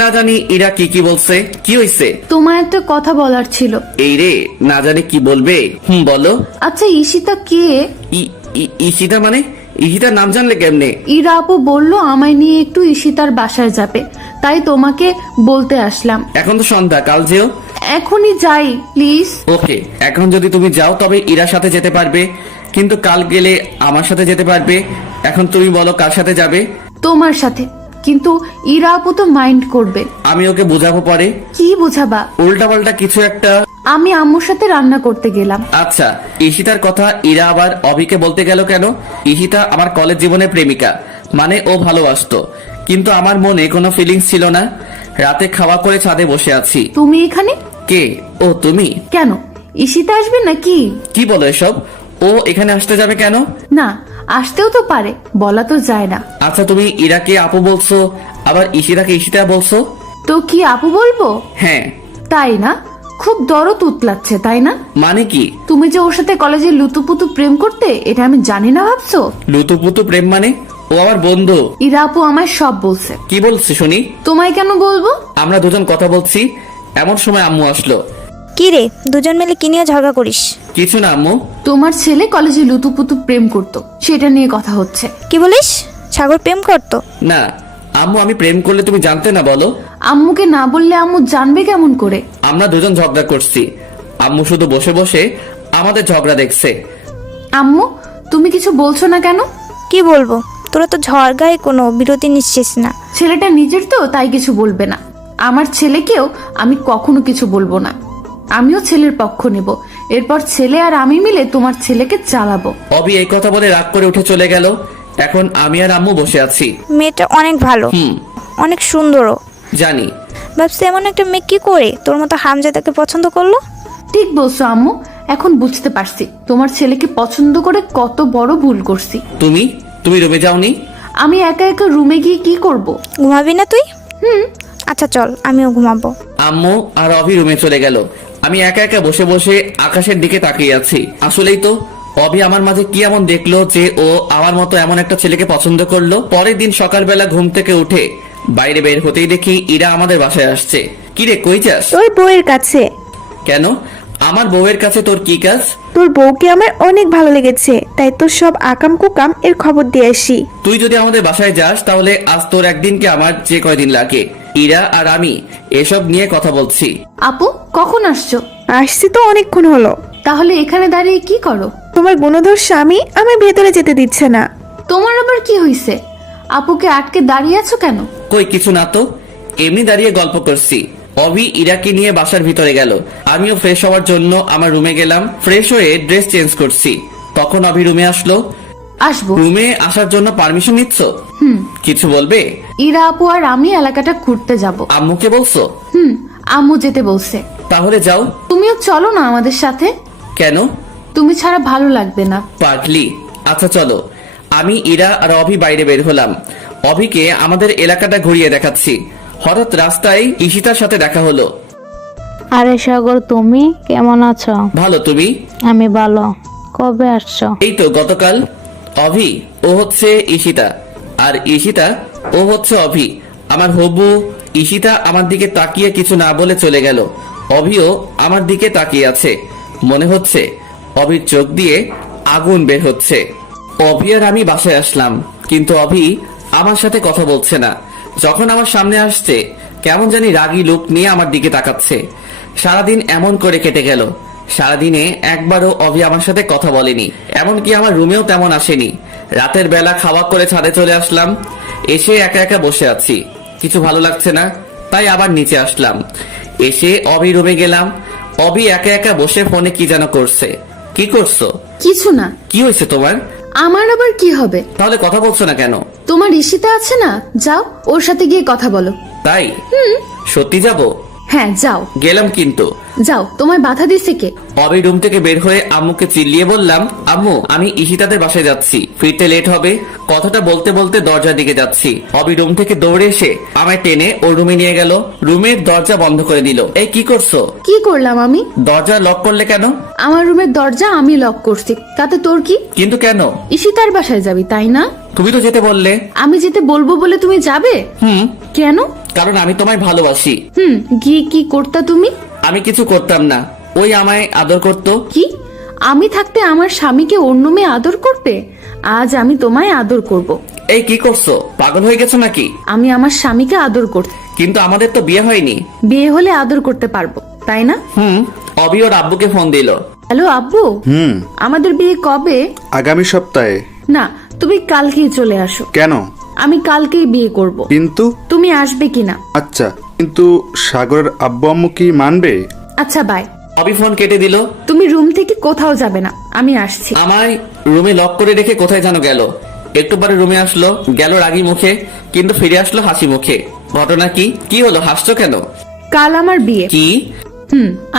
না জানি ইরা কি কি বলছে। কি হইছে? তোমার একটা কথা বলার ছিল। এই রে, না জানি কি বলবে। বলো। আচ্ছা, ঈশিতা কে? ঈশিতা মানে? ঈশিতার নাম জানলে কেমনে? ইরা আপু বললো আমায় নিয়ে একটু ঈশিতার বাসায় যাবে, তাই তোমাকে বলতে আসলাম। এখন তো সন্ধ্যা, কাল যেও। এখনই যাই প্লিজ। ওকে, এখন যদি তুমি যাও তবে ইরার সাথে যেতে পারবে, কিন্তু কাল গেলে আমার সাথে যেতে পারবে। এখন তুমি বলো কার সাথে যাবে? তোমার সাথে। কিন্তু ইরা আপু তো মাইন্ড করবে। আমি ওকে বুঝাবো পরে। কি বুঝাবা? উল্টা পাল্টা কিছু একটা। আমি আম্মুর সাথে রান্না করতে গেলাম। আচ্ছা, ঈশিতার কথা ইরা আবার অভিকে বলতে গেল কেন? ঈশিতা আমার কলেজ জীবনের প্রেমিকা, মানে ও ভালোবাসতো, কিন্তু আমার মনে কোনো ফিলিংস ছিল না। রাতে খাওয়া করে ছাদে বসে আছি। তুমি এখানে? কে? ও তুমি? কেন, ঈশিতা আসবে নাকি? কি বলো এসব? ও এখানে আসতে যাবে কেন? না, আসতেও তো পারে, বলা তো যায় না। আচ্ছা, তুমি ইরাকে আপু বলছো, আবার ঈশিতাকে ঈশিতা বলছো। তো কি আপু বলবো? হ্যাঁ। তাই না? খুব দরদ উতলাচ্ছে, তাই না? মানে কি? তুমি যে ওর সাথে কলেজে লুতুপুতু প্রেম করতে, এটা আমি জানি না ভাবছো? লুতুপুতু প্রেম মানে? ও আমার বন্ধু। ইরা আপু আমায় সব বলছে। কি বলছে শুনি? তোমায় কেন বলবো? আমরা দুজন কথা বলছি, এমন সময় আম্মু আসলো। কি রে, দুজন মিলে কি নিয়ে ঝগড়া করিস? কিছু না আম্মু। তোমার ছেলে কলেজে লুতুপুতু প্রেম করতো, সেটা নিয়ে কথা হচ্ছে। কি বলিস? সাগর প্রেম করতো? না আম্মু, আমি প্রেম করলে তুমি জানতে না বলো? আম্মুকে না বললে আম্মু জানবে কেমন করে? আমরা দুজন ঝগড়া করছি, আম্মু শুধু বসে বসে আমাদের ঝগড়া দেখছে। আম্মু, তুমি কিছু বলছো না কেন? কি বলবো, তোরা তো ঝড়গায় কোনো বিরতি নিচ্ছিস না। ছেলেটা নিজের তো, তাই কিছু বলবে না। আমার ছেলেকেও আমি কখনো কিছু বলবো না। আমিও ছেলের পক্ষ নেব। এরপর ছেলে আর আমি মিলে তোমার ছেলেকে চালাবো। অবি এই কথা বলে রাগ করে উঠে চলে গেল। এখন আমি আর আম্মু বসে আছি। মেয়েটা অনেক ভালো, অনেক সুন্দরও। জানি। ভাবছি এমন একটা মেয়ে কি করে তোর মতো হামজাদাকে পছন্দ করলো। ঠিক বলছো আম্মু, এখন বুঝতে পারছি তোমার ছেলেকে পছন্দ করে কত বড় ভুল করছি। তুমি রুমে যাওনি? আমি একা একা রুমে গিয়ে কি করব? ঘুমাবি না তুই? আচ্ছা চল, আমিও ঘুমাবো। আম্মু আর অভি রুমে চলে গেল। আমি একা একা বসে বসে আকাশের দিকে তাকিয়ে আছি। আসলেই তো, অভি আমার মাঝে কি এমন দেখলো যে ও আমার মতো এমন একটা ছেলেকে পছন্দ করলো। পরের দিন সকালবেলা ঘুম থেকে উঠে বাইরে বের হতেই দেখি ইরা আমাদের বাসায় আসছে। কিরে, কই যাস? তোর বউয়ের কাছে। কেন? আমার বউয়ের কাছে তোর কি কাজ? তোর বউকে আমার অনেক ভালো লেগেছে, তাই তোর সব আকাম কুকাম এর খবর দিয়ে আসি। তুই যদি আমাদের বাসায় যাস তাহলে আজ তোর একদিনকে আমার যে কয়দিন লাগে। ইরা আর আমি এসব নিয়ে কথা বলছি। আপু, কখন আসছো? আসছি তো অনেকক্ষণ হলো। তাহলে এখানে দাঁড়িয়ে কি করো? তোমার গুণধর স্বামী আমার ভেতরে যেতে দিচ্ছে না। তোমার আবার কি হয়েছে? আপুকে আটকে দাঁড়িয়ে আছো কেন? কই কিছু না তো, এমনি দাঁড়িয়ে গল্প করছি। অভি ইরাকে নিয়ে বাসার ভিতরে গেল, আমিও ফ্রেশ হওয়ার জন্য আমার রুমে গেলাম। ফ্রেশ হয়ে ড্রেস চেঞ্জ করছি, তখন অভি রুমে আসলো। আসবো। রুমে আসার জন্য পারমিশন নিচ্ছ? কিছু বলবে? ইরা আপু আর আমি এলাকাটা ঘুরতে যাব। আম্মুকে বলছো? আম্মু যেতে বলছে। তাহলে যাও। তুমিও চলো না আমাদের সাথে। কেন? তুমি ছাড়া ভালো লাগবে না। পাগলি। আচ্ছা চলো। আমি ইরা আর অভি বাইরে বের হলাম। অভিকে আমাদের এলাকাটা ঘুরিয়ে দেখাচ্ছি। হঠাৎ রাস্তায় ঈশিতার সাথে দেখা হলো। আরে সাগর, তুমি কেমন আছো? ভালো, তুমি? আমি ভালো। কবে আসছো? এই তো গতকাল। অভি ও হচ্ছে ঈশিতা, আর ঈশিতা ও হচ্ছে অভি। আমার হবু। ঈশিতা আমার দিকে তাকিয়ে কিছু না বলে চলে গেল। অভিও আমার দিকে তাকিয়ে আছে। মনে হচ্ছে অভির চোখ দিয়ে আগুন বের হচ্ছে। অভি আর আমি বাসায় আসলাম, কিন্তু অভি আমার সাথে কথা বলছে না। যখন আমার সামনে আসছে কেমন জানি রাগী লোক নিয়ে আমার দিকে তাকাচ্ছে। সারাদিন এমন করে কেটে গেল। সারাদিনে একবারও অভি আমার সাথে কথা বলেনি, এমনকি আমার রুমেও তেমন আসেনি। রাতের বেলা খাওয়া করে ছাদে চলে আসলাম। এসে একা একা বসে আছি, কিছু ভালো লাগছে না, তাই আবার নিচে আসলাম। এসে অভি রুমে গেলাম। অভি একা একা বসে ফোনে কি যেন করছে। কি করছো? কিছু না। কি হয়েছে তোমার? আমার আবার কি হবে? তাহলে কথা বলছো না কেন? তোমার ঈশিতা আছে না, যাও ওর সাথে গিয়ে কথা বলো। তাই? সত্যি যাব? হ্যাঁ যাও। গেলাম কিন্তু। যাও, তোমায় বাধা দিছে কে? অবি রুম থেকে বের হয়ে আম্মুকে চিল্লিয়ে বললাম, আম্মু আমি ঈশিতাদের বাসায় যাচ্ছি, ফিরতে লেট হবে। কথাটা বলতে বলতে দরজার দিকে যাচ্ছি, অবি রুম থেকে দৌড়ে এসে আমায় টেনে ওর রুমে নিয়ে গেল, রুমের দরজা বন্ধ করে দিল। এই কি করছো? কি করলাম আমি? দরজা লক করলে কেন? আমার রুমের দরজা আমি লক করছি, তাতে তোর কি? কিন্তু কেন? ঈশিতার বাসায় যাবি তাই না? তুমি তো যেতে বললে। আমি যেতে বলবো বলে তুমি যাবে? কেন? কারণ আমি তোমায় ভালোবাসি। গিয়ে কি করতা তুমি? আমি কিছু করতাম না, ওই আমায় আদর করতো। কি? আমি থাকতে আমার স্বামীকে অন্য মেয়ে আদর করতে? আজ আমি তোমায় আদর করব। এই কি করছো? পাগল হয়ে গেছো নাকি? আমি আমার স্বামীকে আদর করতে। কিন্তু আমাদের তো বিয়ে হয়নি। বিয়ে হলে আদর করতে পারবো, তাই না? অবি ওর আব্বুকে ফোন দিল। হ্যালো আব্বু, আমাদের বিয়ে কবে? আগামী সপ্তাহে। না, তুমি কালকেই চলে আসো। কেন? আমি কালকেই বিয়ে করব। কিন্তু তুমি আসবে কিনা? আচ্ছা, কিন্তু সাগরের আব্বু আম্মু কি মানবে? আচ্ছা বাই। অবি ফোন কেটে দিল। তুমি রুম থেকে কোথাও যাবে না, আমি আসছি। আমায় রুমে লক করে রেখে কোথায় যেন গেল। একটু পরে রুমে আসলো, গেল রাগী মুখে, কিন্তু ফিরে আসলো হাসি মুখে। ঘটনা কি? কি হলো, হাসছো কেন? কাল আমার বিয়ে। কি?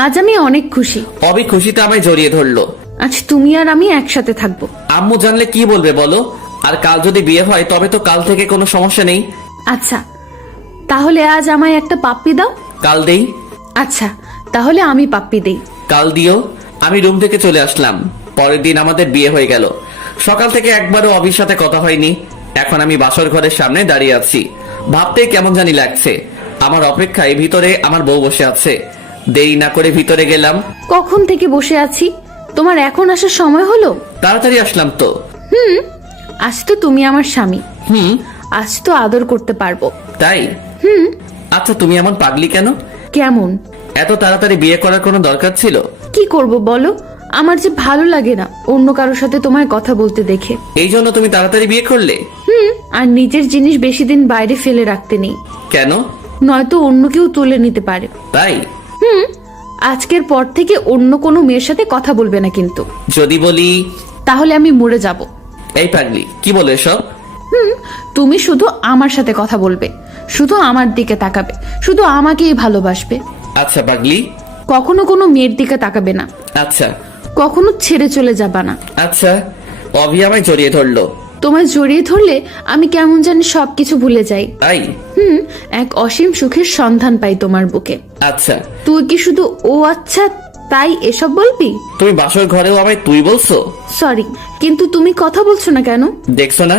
আজ আমি অনেক খুশি। অবি খুশিতে আমায় জড়িয়ে ধরলো। আজ তুমি আর আমি একসাথে থাকবো। আম্মু জানলে কি বলবে বলো? আর কাল যদি বিয়ে হয় তবে তো কাল থেকে কোনো সমস্যা নেই। আচ্ছা, তাহলে আজ আমায় একটা পাপ্পি দাও। কাল দেই। আচ্ছা, তাহলে আমি পাপ্পি দেই। কাল দিও। আমি রুম থেকে চলে আসলাম। পরের দিন আমাদের বিয়ে হয়ে গেল। সকাল থেকে একবারও অবির সাথে কথা হয়নি। এখন আমি বাসর ঘরের সামনে দাঁড়িয়ে আছি, ভাবতে কেমন জানি লাগছে। আমার অপেক্ষায় ভিতরে আমার বউ বসে আছে। দেরি না করে ভিতরে গেলাম। কখন থেকে বসে আছি, তোমার এখন আসার সময় হলো? তাড়াতাড়ি আসলাম তো। আজ তো তুমি আমার স্বামী, আজ তো আদর করতে পারবো। তাই? আচ্ছা, তুমি এমন পাগলি কেন? কেমন? এত তাড়াতাড়ি বিয়ে করার কোনো দরকার ছিল? কি করব বলো, আমার যে ভালো লাগে না অন্য কারোর সাথে তোমায় কথা বলতে দেখে। এই জন্য তুমি তাড়াতাড়ি বিয়ে করলে? আর নিজের জিনিস বেশি দিন বাইরে ফেলে রাখতে নেই, কেন? নয়তো অন্য কেউ তুলে নিতে পারে। তাই? আজকের পর থেকে অন্য কোনো মেয়ের সাথে কথা বলবে না কিন্তু। যদি বলি? তাহলে আমি মরে যাব। এই পাগলি, কি বলে এসব? তুমি শুধু আমার সাথে কথা বলবে, শুধু আমার দিকে তাকাবে, শুধু আমাকেই ভালোবাসবে। আচ্ছা পাগলি। কখনো কোনো মেয়ের দিকে তাকাবে না, আচ্ছা। কখনো ছেড়ে চলে যাবা না। আচ্ছা। অভি আমায় জড়িয়ে ধরলো। তোমায় জড়িয়ে ধরলে আমি কেমন জানি সবকিছু ভুলে যাই। তাই? এক অসীম সুখের সন্ধান পাই তোমার বুকে। আচ্ছা। তুই কি শুধু ও আচ্ছা তাই এসব বলবি? তুমি বাসর ঘরেও আমায় তুই বলছো? সরি, কিন্তু তুমি কথা বলছো না কেন? দেখছো না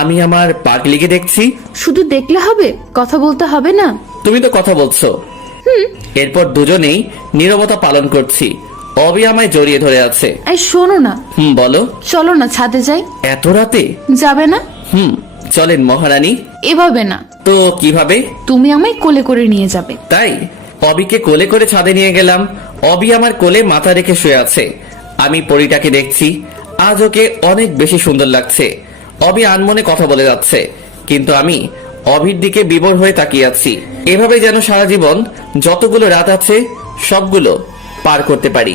আমি আমার পাগলিকে দেখছি? শুধু দেখলে হবে, কথা বলতে হবে না? তুমি তো কথা বলছো। এরপর দুজনেই নীরবতা পালন করছি। অভি আমায় জড়িয়ে ধরে আছে। এই শোনো না, বলো। চলো না ছাদে যাই। এত রাতে? যাবে না? চলেন মহারানী। এভাবে না তো কিভাবে? তুমি আমায় কোলে করে নিয়ে যাবে। তাই? অবিকে কোলে করে ছাদে নিয়ে গেলাম। অবি আমার কোলে মাথা রেখে শুয়ে আছে। আমি পরীটাকে দেখছি। আজ ওকে অনেক বেশি সুন্দর লাগছে। অবি আনমনে কথা বলে যাচ্ছে, কিন্তু আমি অভির দিকে বিভোর হয়ে তাকিয়ে আছি। এভাবে যেন সারা জীবন যতগুলো রাত আছে সবগুলো পার করতে পারি।